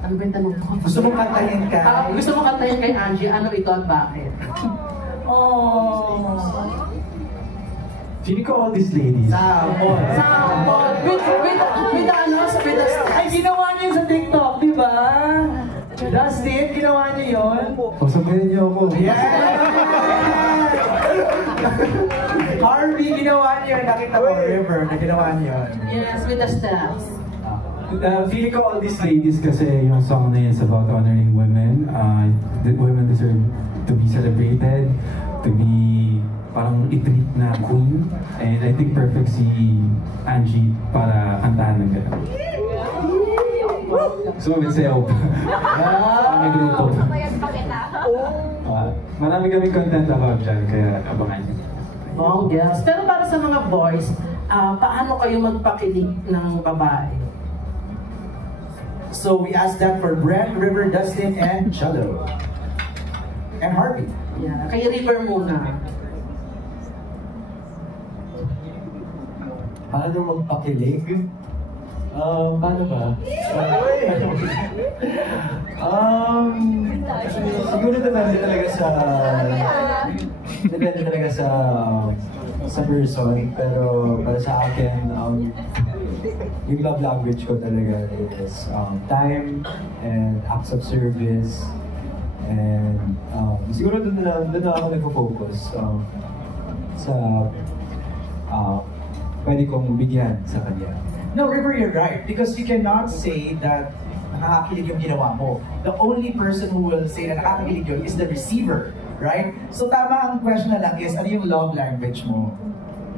ano ba yung tanong ko? Gusto mong kantahin ka? Gusto mong kantahin kay Angie, ano ito at bakit? Feeling ko all these ladies. Sample. With ano? Ay, ginawa niyo sa TikTok, di ba? Dustin, ginawa niyo yun? Sabihin niyo ako. Yeah! Harvey, ginawa niyo. Nakita ko, River, na ginawa niyo. Yes, with the steps. Feeling ko all these ladies kasi yung song na yun is about honoring women. The women deserve to be celebrated, to be parang i-treat na queen. And I think perfect si Angie para kantahan ng gano'n. So, magsayaw pa. May grupo. Marami kaming content about dyan, kaya abangan niyo. Oh, yes. Pero para sa mga boys, paano kayo magpakilig ng babae? So we asked that for Brent, River, Dustin, and Jello. And Harvey. Yeah, kay River muna. Paano magpakilig? Paano ba? Siguro depende talaga sa person, pero para sa akin, yung love language ko talaga is time and acts of service, and siguro doon na ako nagpo-focus sa pwede kong bigyan sa kanya. No, River, you're right. Because you cannot say that nakakakilig yung ginawa mo. The only person who will say na nakakakilig yun is the receiver, right? So tama ang question na lang is, ano yung love language mo?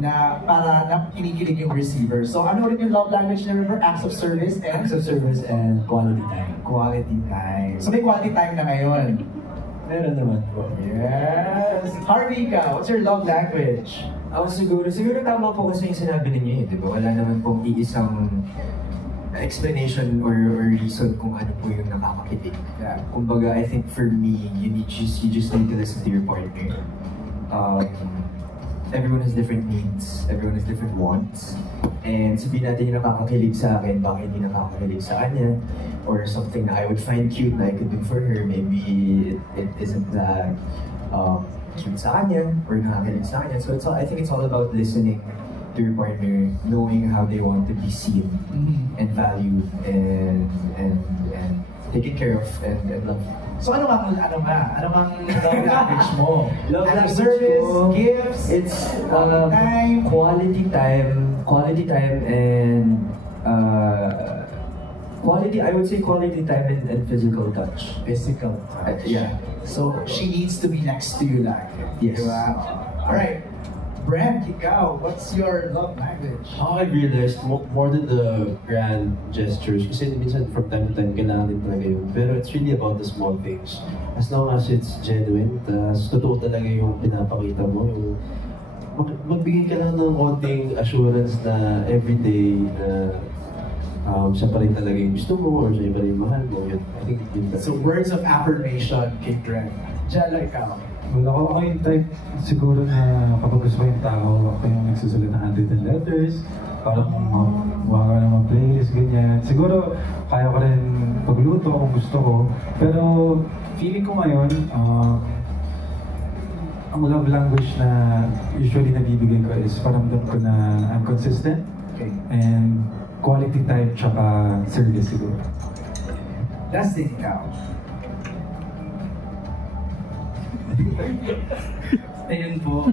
Na para na kinikilig yung receiver. So ano rin yung love language na River? Acts of service and? Acts of service and quality time. Quality time. So may quality time na ngayon? Meron naman po. Yes! Harvey, ikaw, what's your love language? Ako siguro tama po kasi yung sinabi ninyo eh, di ba? Wala naman pong iisang explanation or reason kung ano po yung nakakakilig. Yeah. Kumbaga, I think for me, you just need to listen to your partner. Everyone has different needs, everyone has different wants. And sabihin natin yung nakakakilig sa akin, bakit hindi nakakakilig sa kanya, or something that I would find cute that I could do for her, maybe it isn't that cute sa kanya, or nakakakilig sa kanya. So I think it's all about listening to your partner, knowing how they want to be seen and valued and taken care of and loved. So ano bang love language mo? Love language service, ko, gifts, it's time, quality time and I would say quality time and physical touch. Physical touch. Yeah. So she needs to be next to you like. Yes. Diba? Alright. Brent, ikaw, what's your love language? How I realized, more than the grand gestures, kasi minsan from time to time, kailangan din talaga yun. Pero it's really about the small things. As long as it's genuine, totoo talaga yung pinapakita mo, yung magbigay ka lang ng konting assurance na everyday na siya pa rin talaga yung gusto mo or siya pa rin yung mahal mo. Yun, I think yun. So words of affirmation, King Brent. Jella, ikaw. Well, ako yung type siguro na kapag gusto ko yung tao, ako yung nagsusulat ng handwritten letters, parang wala ka naman playlist, ganyan. Siguro, kaya ko rin pagluto kung gusto ko. Pero, feeling ko ngayon, ang love language na usually nabibigay ko is paramdam ko na I'm consistent. Okay. And quality time tsaka service siguro. Dustin, ikaw. Ayun po.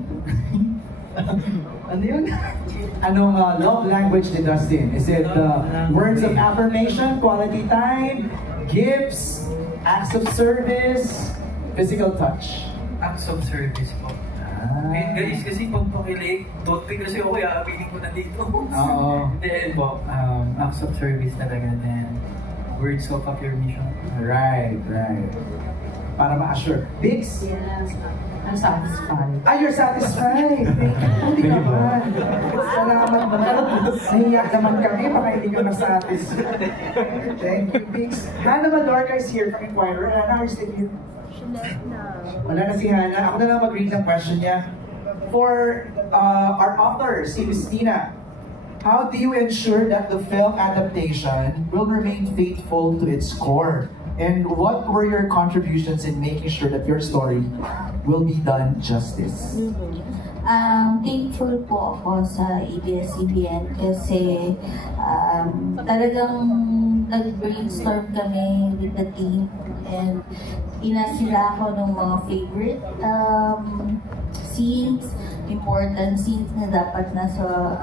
Ano yun? Anong love language ni Dustin? Is it words of affirmation, quality time, gifts, acts of service, physical touch? Acts of service po. Ngayon guys, kasi pagpakilig, totally kasi ako, aaminin ko na dito. Oo. Then po, acts of service talaga, then words of affirmation. Right. Para ma-assure. Biggs? Yes. I'm satisfied. You're satisfied. Hindi naman. Salamat naman. Nahiya naman kami, baka hindi ka na-satisfied. Thank you, Biggs. Hannah Mallorca is here from Inquirer. Hannah, are you still here? Wala na si Hannah. Ako na lang mag-read ng question niya. For our author, si Christina, how do you ensure that the film adaptation will remain faithful to its core? And what were your contributions in making sure that your story will be done justice? Thankful po ako sa ABS-CBN kasi talagang nag-brainstorm kami with the team and inasila ako ng mga favorite scenes important scenes na dapat nasa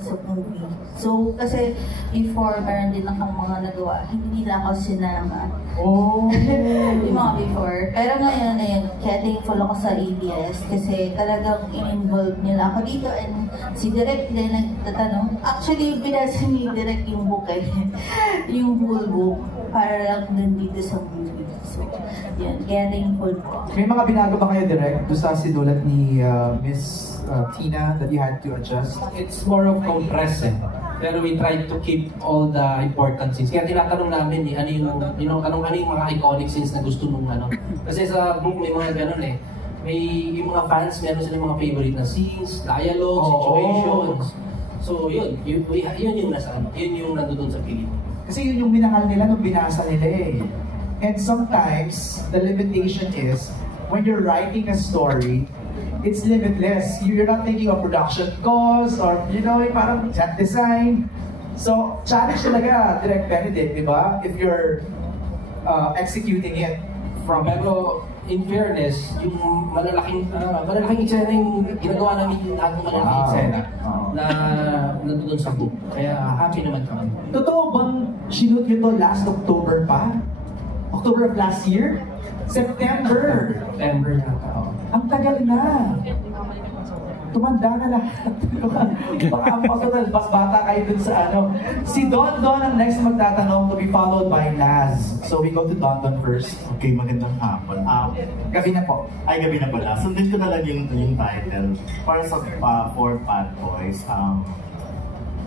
sa movie. So, kasi before, meron din akong mga nagawa, hindi nila ako sinama. Oh! Yung mga before. Pero ngayon, kaya thankful ako sa ABS kasi talagang in-involve nila ako dito and si Direk din nagtatanong. Actually, binasa ni Direk yung book yung whole book para lang dun dito sa movie. So, yan. Kaya thankful po. May mga binago ba kayo direct doon sa sinulat ni Miss Tina that you had to adjust? It's more of compressed Pero we tried to keep all the important scenes. Kaya tinatanong namin ano yung mga iconic scenes na gusto nung ano. Kasi sa book may mga ganun May yung mga fans, meron silang mga favorite na scenes, dialogue, situations. So yun yung nandoon sa pelikula. Kasi yun yung minahal nila nung binasa nila And sometimes, the limitation is, when you're writing a story, it's limitless. You're not thinking of production costs or, yung parang chat design. So, challenge talaga, Direct Benedict, di ba? If you're executing it from... Pero, in fairness, yung malalaking eksena yung ginagawa namin yung malalaking eksena na nandun sa book. Kaya happy naman kami. Totoo bang sinut nyo to last October pa? October of last year? September yata. Ang tagal na. Tumanda na lahat. Mas bata kayo dun sa Si Don ang next magtatanong to be followed by Naz. So we go to Don first. Okay, magandang hapon. Gabi na po. Ay, gabi na pala. Sundin ko na lang yung title. Para sa For Bad Boys,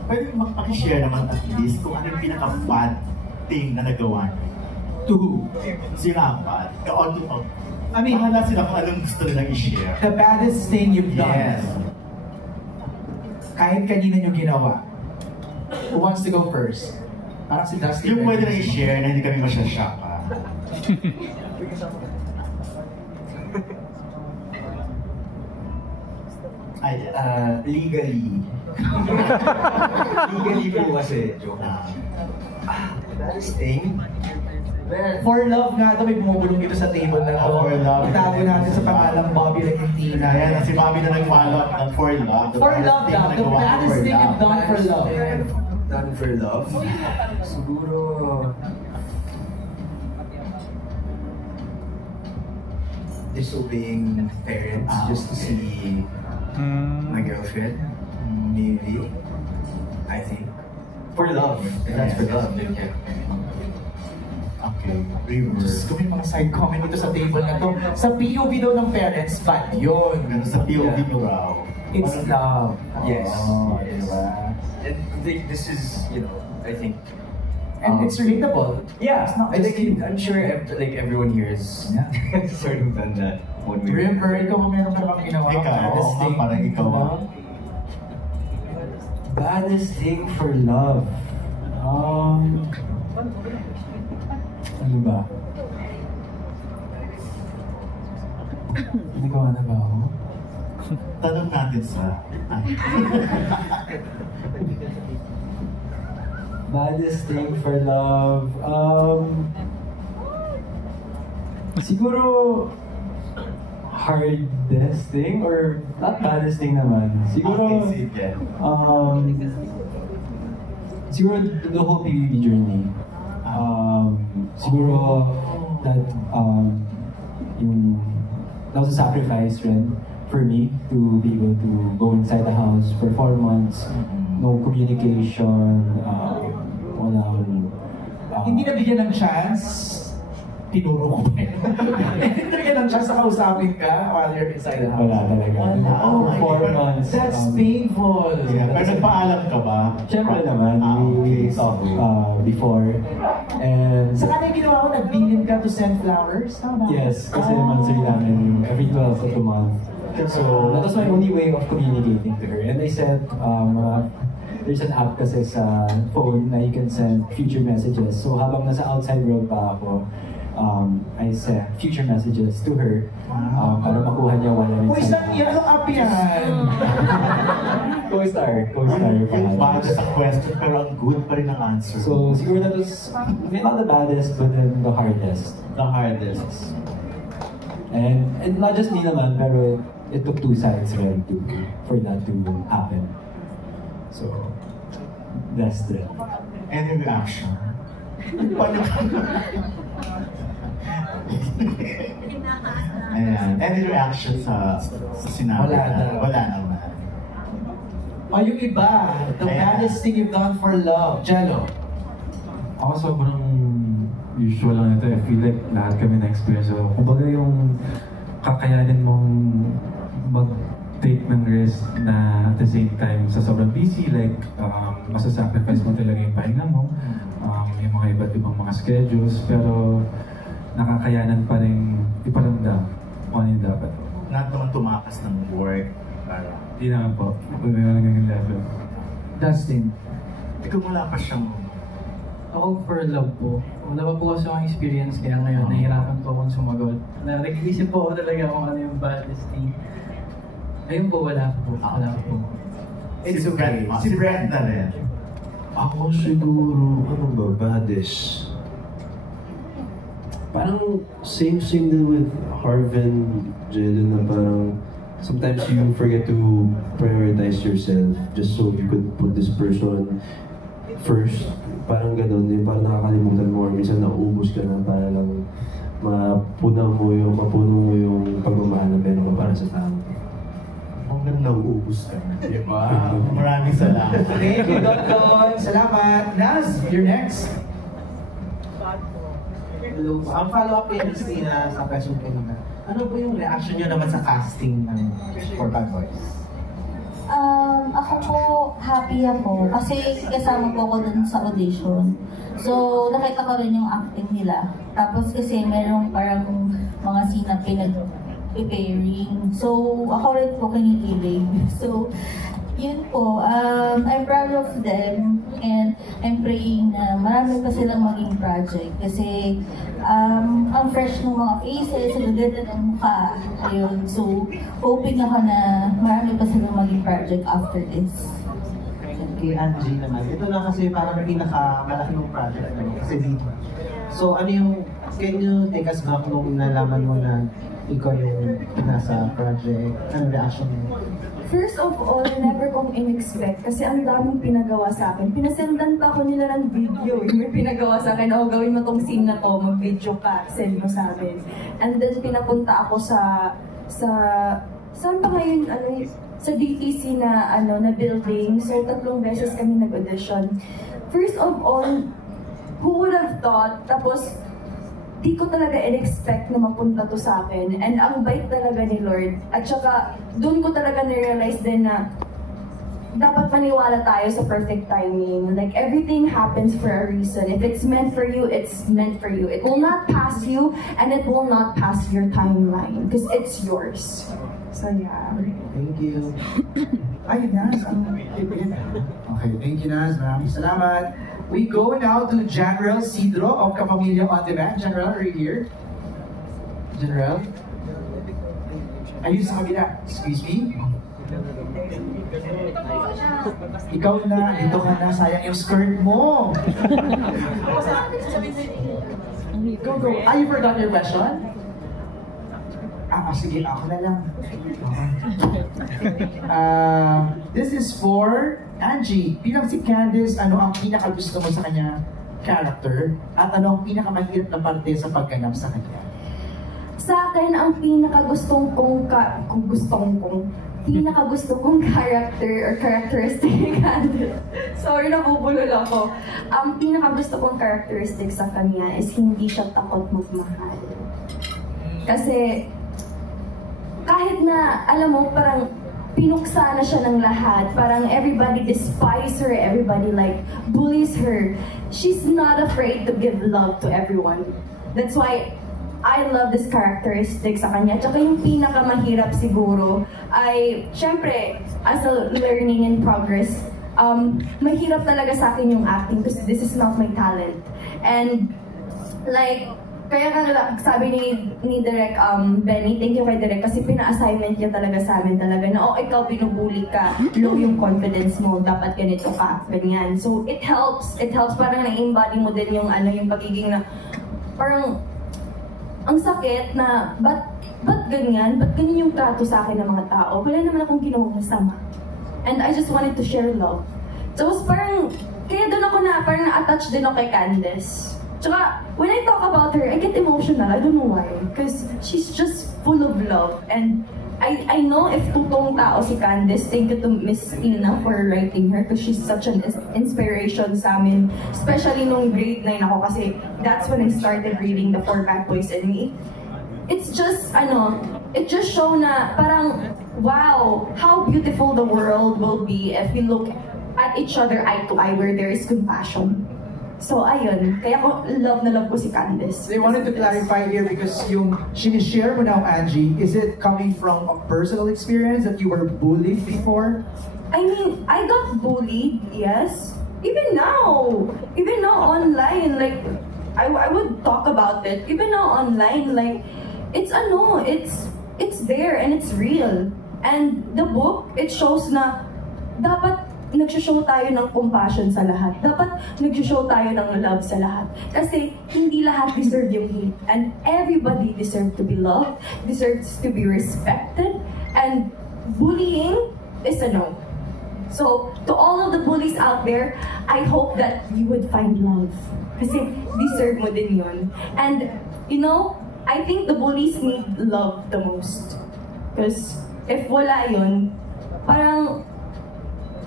pwede magpakishare naman at least kung ano yung pinaka-bad thing na nagawa niyo. To who? Sinapat. I mean, bahala sila kung anong gusto nilang i-share. The baddest thing you've done. Yes. Kahit kanina nyo ginawa. Who wants to go first? Parang si Dusty. Yung pwede na i-share na hindi kami masyashock. Ay, legally. Legally po kasi, joke. Baddest thing? For Love nga ito, may bumubulong dito sa table na to. For Love. Itago natin sa pangalang Bobby Regentina. Ayan, si Bobby na nag-follow up ng For Love. For Love daw, the baddest thing you've done for love. Done for love? Siguro... disobeying parents just to see my girlfriend. Maybe. I think. For love. That's for love. Yeah. Okay, River. Just kung may mga side comment dito sa table na to. Sa POV daw ng parents, bad yun. Sa POV nyo raw. It's love. Yes. Yes. And this is, I think... And it's relatable. Yeah. It's not I just think, I'm sure everyone here has sort of done that. River, ikaw kung meron ka bang ginawa? Ikaw, parang ikaw. Baddest thing for love. Ano ba? Nagawa na ba ako? Tanong natin sa... Baddest thing for love. Siguro hardest thing or not baddest thing naman. Siguro siguro the whole PBB journey. Siguro that that was a sacrifice rin for me to be able to go inside the house for 4 months, no communication, walang... Hindi nabigyan ng chance, tinuro ko pa yun. Hindi nabigyan ng chance na kausapin ka while you're inside the house. Wala talaga. Oh my 4 months. That's painful. Yeah, pero nagpaalam ka ba? Siyempre naman, we talked before. And sa kanina ginawa ko, nagbilin ka to send flowers? Tama ba? yes, kasi monthly namin every 12th of the month. So that was my only way of communicating to her. And I said, there's an app kasi sa phone na you can send future messages. So habang nasa outside world pa ako, I sent future messages to her para makuha niya while I'm inside. Saan yan? Anong app yan? Co-star. Yung bad sa question, pero ang good pa rin ang answer. So siguro that was not the baddest, but then the hardest. The hardest. And not just me naman, pero it took two sides right for that to happen. So that's the. Any reaction? Ayan. Any reaction sa sinabi? Wala naman. O yung iba, the baddest thing you've done for love, Jello. Ako sobrang usual lang ito. I feel like lahat kami na-experience. So, kumbaga yung kakayanin mong mag-take ng risk na at the same time sa sobrang busy, like masasacrifice mo talaga yung pahinga mo, yung mga iba't ibang mga schedules, pero nakakayanan pa rin iparamdam kung ano yung dapat. Not naman tumakas ng work. Hindi naman po. May mga naging level. Dustin. Ikaw wala pa siyang... Ako for love po. Wala pa po kasi akong experience kaya ngayon nahihirapan po akong sumagot. Nag-iisip po ako talaga kung ano yung baddest thing. Ayun po, wala po. Wala po. It's okay. Si Brent na rin. Ako siguro, ano ba, baddest? Parang same din with Harvin, Jello, na parang sometimes you forget to prioritize yourself just so you could put this person first. Parang ganun, parang nakakalimutan mo or minsan nauubos ka na para lang mapuno mo yung pagmamahal na meron ka para sa tao. Hanggang nauubos ka na. Diba? Maraming salamat. Thank you, Don. Salamat. Naz, you're next. Hello. Ang follow-up kay Christina sa question kanina. Ano po yung reaction nyo naman sa casting ng For Bad Boys? Ako po, happy ako kasi kasama po ako dun sa audition. So, nakita ko rin yung acting nila. Tapos kasi merong parang mga scene na pinag-preparing. So, ako rin po kinikilig. So, yun po, I'm proud of them and I'm praying na marami pa silang maging project kasi ang fresh ng mga faces, ang ganda ng mukha. Ayun, so hoping ako na marami pa silang maging project after this. Kay Angie naman, ito na kasi parang pinaka-malaki ng project kasi dito. So ano yung, can you take us back nung nalaman mo na ikaw yung nasa project? Anong reaction mo? First of all, never kong in-expect kasi ang daming pinagawa sa akin. Pinasendan pa ako nila ng video. May pinagawa sa akin, gawin mo tong scene na to, mag-video ka, send mo sa akin. And then pinapunta ako sa saan pa ngayon, sa DTC na building. So 3 beses kami nag-audition. First of all, who would have thought, tapos di ko talaga in-expect na mapunta to sa akin. And ang bait talaga ni Lord. At saka, doon ko talaga na-realize din na dapat maniwala tayo sa perfect timing. Like, everything happens for a reason. If it's meant for you, it's meant for you. It will not pass you, and it will not pass your timeline. Because it's yours. So, yeah. Thank you. Ay, Naz. Okay, thank you, Naz. Maraming salamat. We go now to General Sidro of Kapamilya On Demand. General, are you here? General? Ayun sa kabila. Excuse me? Ikaw na, dito ka na. Sayang yung skirt mo. Go. You forgot your question? Sige, ako na lang. This is for Angie. Bilang si Candice, ano ang pinakagusto mo sa kanya character? At ano ang pinakamahirap na parte sa pagganap sa kanya? Sa akin, ang pinakagusto kong character or characteristic ni Candice. Sorry, nabubulol ako. Ang pinakagusto kong characteristic sa kanya is hindi siya takot magmahal. Kasi kahit na, alam mo, parang pinuksa na siya ng lahat. Parang everybody despise her, everybody like bullies her. She's not afraid to give love to everyone. That's why I love this characteristic sa kanya. Tsaka yung pinakamahirap siguro ay, syempre, as a learning in progress, mahirap talaga sa akin yung acting because this is not my talent. And like, kaya nga sabi ni Direk Benny, thank you kay Direk kasi pina-assignment niya talaga sa amin talaga na ikaw binubuli ka, low yung confidence mo, dapat ganito ka, ganyan. So it helps parang na-embody mo din yung yung pagiging na parang ang sakit na, ba't ganyan? Ba't ganyan yung trato sa akin ng mga tao? Wala naman akong ginawang masama. And I just wanted to share love. So, parang, kaya doon ako parang na-attach din ako kay Candice. Tsaka, when I talk about her, I get emotional. I don't know why. Because she's just full of love. And I know if tutong tao si Candice, thank you to Miss Tina for writing her because she's such an inspiration sa amin. Especially nung grade 9 ako kasi that's when I started reading The Four Bad Boys and Me. It's just, it just show na parang, wow, how beautiful the world will be if we look at each other eye to eye where there is compassion. So, ayun. Kaya ko, love na love ko si Candice. They wanted to clarify here because yung sinishare mo now, Angie, is it coming from a personal experience that you were bullied before? I mean, I got bullied, yes. Even now online, like, I would talk about it. Even now online, like, it's there and it's real. And the book, it shows na dapat nag-show tayo ng compassion sa lahat. Dapat nag-show tayo ng love sa lahat. Kasi hindi lahat deserve yung hate. And everybody deserves to be loved, deserves to be respected, and bullying is a no. So, to all of the bullies out there, I hope that you would find love. Kasi deserve mo din yun. And, I think the bullies need love the most. Because if wala yun, parang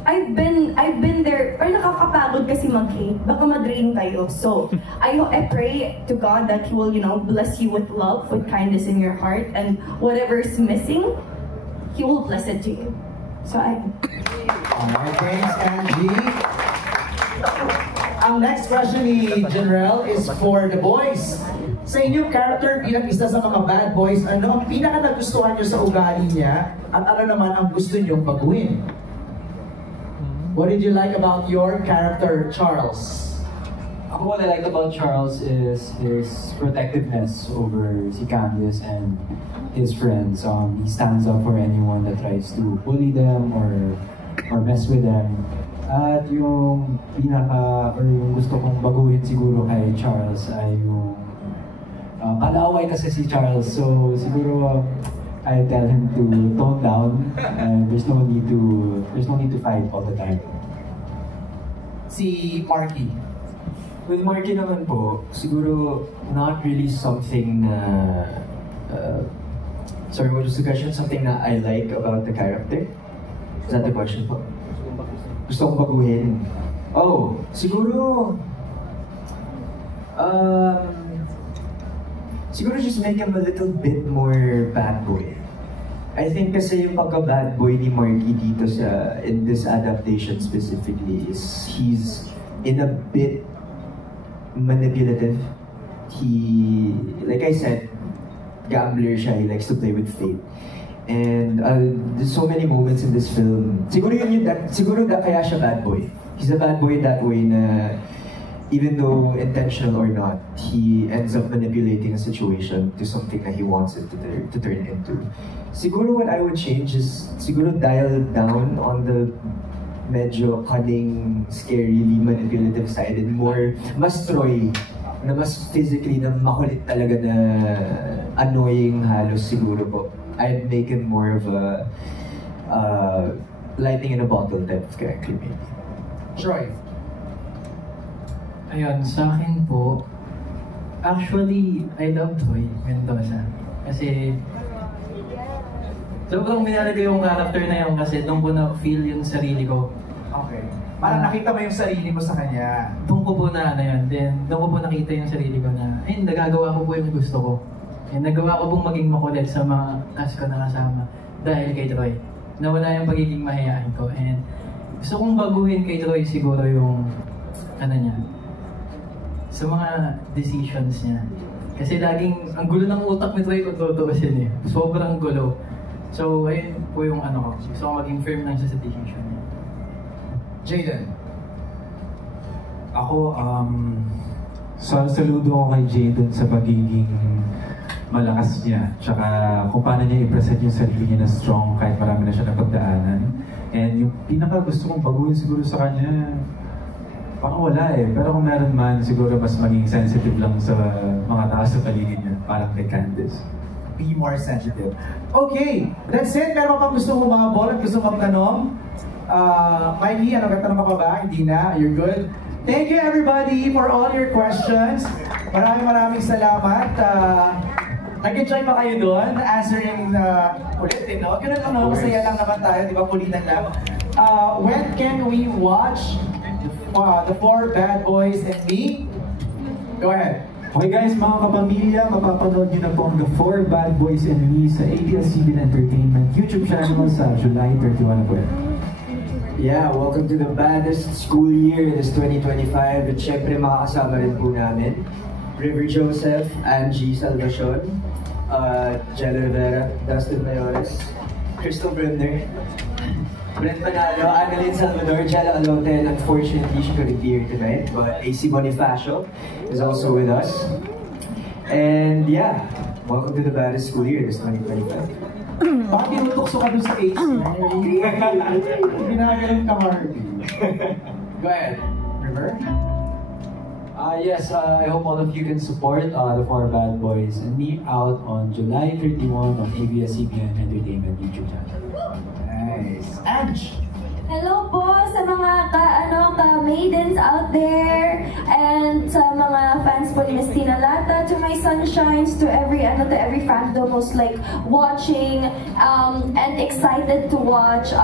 I've been there, or nakakapagod kasi mag-hate. Baka ma-drain kayo. So, I pray to God that He will, bless you with love, with kindness in your heart, and whatever is missing, He will bless it to you. So, Alright, thanks, Angie. Ang next question ni General is for the boys. Sa inyong character bilang isa sa mga bad boys, ano ang pinaka-nagustuhan nyo sa ugali niya at ano naman ang gusto nyong baguhin? What did you like about your character, Charles? What I like about Charles is his protectiveness over si Candice and his friends. He stands up for anyone that tries to bully them or mess with them. At yung yung gusto kong baguhin siguro kay Charles ay yung kalaway kasi si Charles. So siguro I tell him to tone down and there's no need to fight all the time. Si Marky. With Marky naman po, siguro not really something na sorry, what was the question? Something na I like about the character? Is that the question po? Gusto kong baguhin. Oh, siguro siguro just make him a little bit more bad boy. I think kasi yung pagka-bad boy ni Marky dito in this adaptation specifically is he's in a bit manipulative. He, like I said, gambler siya. He likes to play with fate. And there's so many moments in this film. Siguro kaya siya bad boy. He's a bad boy that way na even though intentional or not, he ends up manipulating a situation to something that he wants it to turn into. Siguro what I would change is siguro dial down on the medyo cunning, scarily manipulative side and more mas Troy, na mas physically, na makulit talaga na annoying halos siguro po. I'd make him more of a lightning in a bottle type of character maybe. Troy. Ayun, sa akin po, actually, I love Troy Mendoza. Kasi, sobrang minalagay yung character na yun kasi doon ko na-feel yung sarili ko. Okay. Parang nakita mo yung sarili mo sa kanya. Doon ko po na yun. Then, doon ko po nakita yung sarili ko na, nagagawa ko po yung gusto ko. Nagawa ko pong maging makulit sa mga cast ko na kasama dahil kay Troy. Nawala yung pagiging mahihain ko. And gusto kong baguhin kay Troy siguro yung, niya, sa mga decisions niya. Kasi laging, ang gulo ng utak ni Troy kung tutuusin eh. Sobrang gulo. So, ayun po yung ko. Gusto ko maging firm lang sa decision niya. Jaden. Ako, saludo ako kay Jaden sa pagiging malakas niya. Tsaka kung paano niya i-present yung sarili niya na strong kahit marami na siya napagdaanan. And yung pinaka gusto kong baguhin siguro sa kanya, parang wala eh. Pero kung meron man, siguro mas maging sensitive lang sa mga tao sa paligid niya. parang kay Candice. Be more sensitive. Okay, that's it. Meron pang gusto mo mga ball at gusto mong tanong? Mikey, ano ka tanong ka pa ba? Hindi na? You're good? Thank you everybody for all your questions. Maraming salamat. Nag-enjoy pa kayo doon? Answering ulit din, no? Ganun lang, no? Masaya lang naman tayo, di ba? Pulitan lang. When can we watch The Four Bad Boys and Me? Go ahead. Okay guys, mga kapamilya, mapapanood nyo na po ang The Four Bad Boys and Me sa ABS-CBN Entertainment YouTube channel sa July 31 na po. Yeah, welcome to the baddest school year this 2025. At syempre makakasama rin po namin River Joseph, Angie Salvacion, Jello Rivera, Dustin Mayores, Crystal Brunner, Brent Manalo, Annalyn Salvador, Jello Alote, and unfortunately she couldn't be here tonight, but AC Bonifacio is also with us. And yeah, welcome to the baddest school year this 2025. Baka tinutukso ka dun sa AC. Ginagalang ka, Harvey. Go ahead, River. Yes, I hope all of you can support The Four Bad Boys and Me out on July 31 on ABS-CBN Entertainment YouTube channel. Nice. Ange! Hello po sa mga ka-maidens out there and sa mga fans po ni Miss Tina Lata, to my sunshines, to every fandom who's like watching and excited to watch.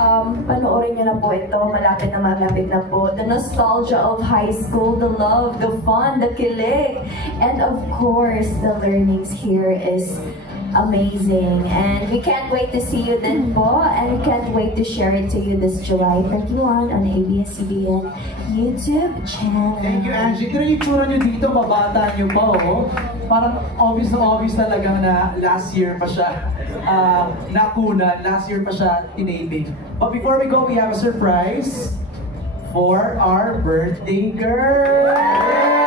Panoorin nyo na po ito, malapit na po. The nostalgia of high school, the love, the fun, the kilig, and of course, the learnings here is amazing, and we can't wait to see you then po, and we can't wait to share it to you this July 31 on ABS-CBN YouTube channel. Thank you, Angie. Pero yung tsura nyo dito, mabata nyo pa, oh. Parang obvious na obvious talaga na last year pa siya nakunan, last year pa siya tinaping. But before we go, we have a surprise for our birthday girl!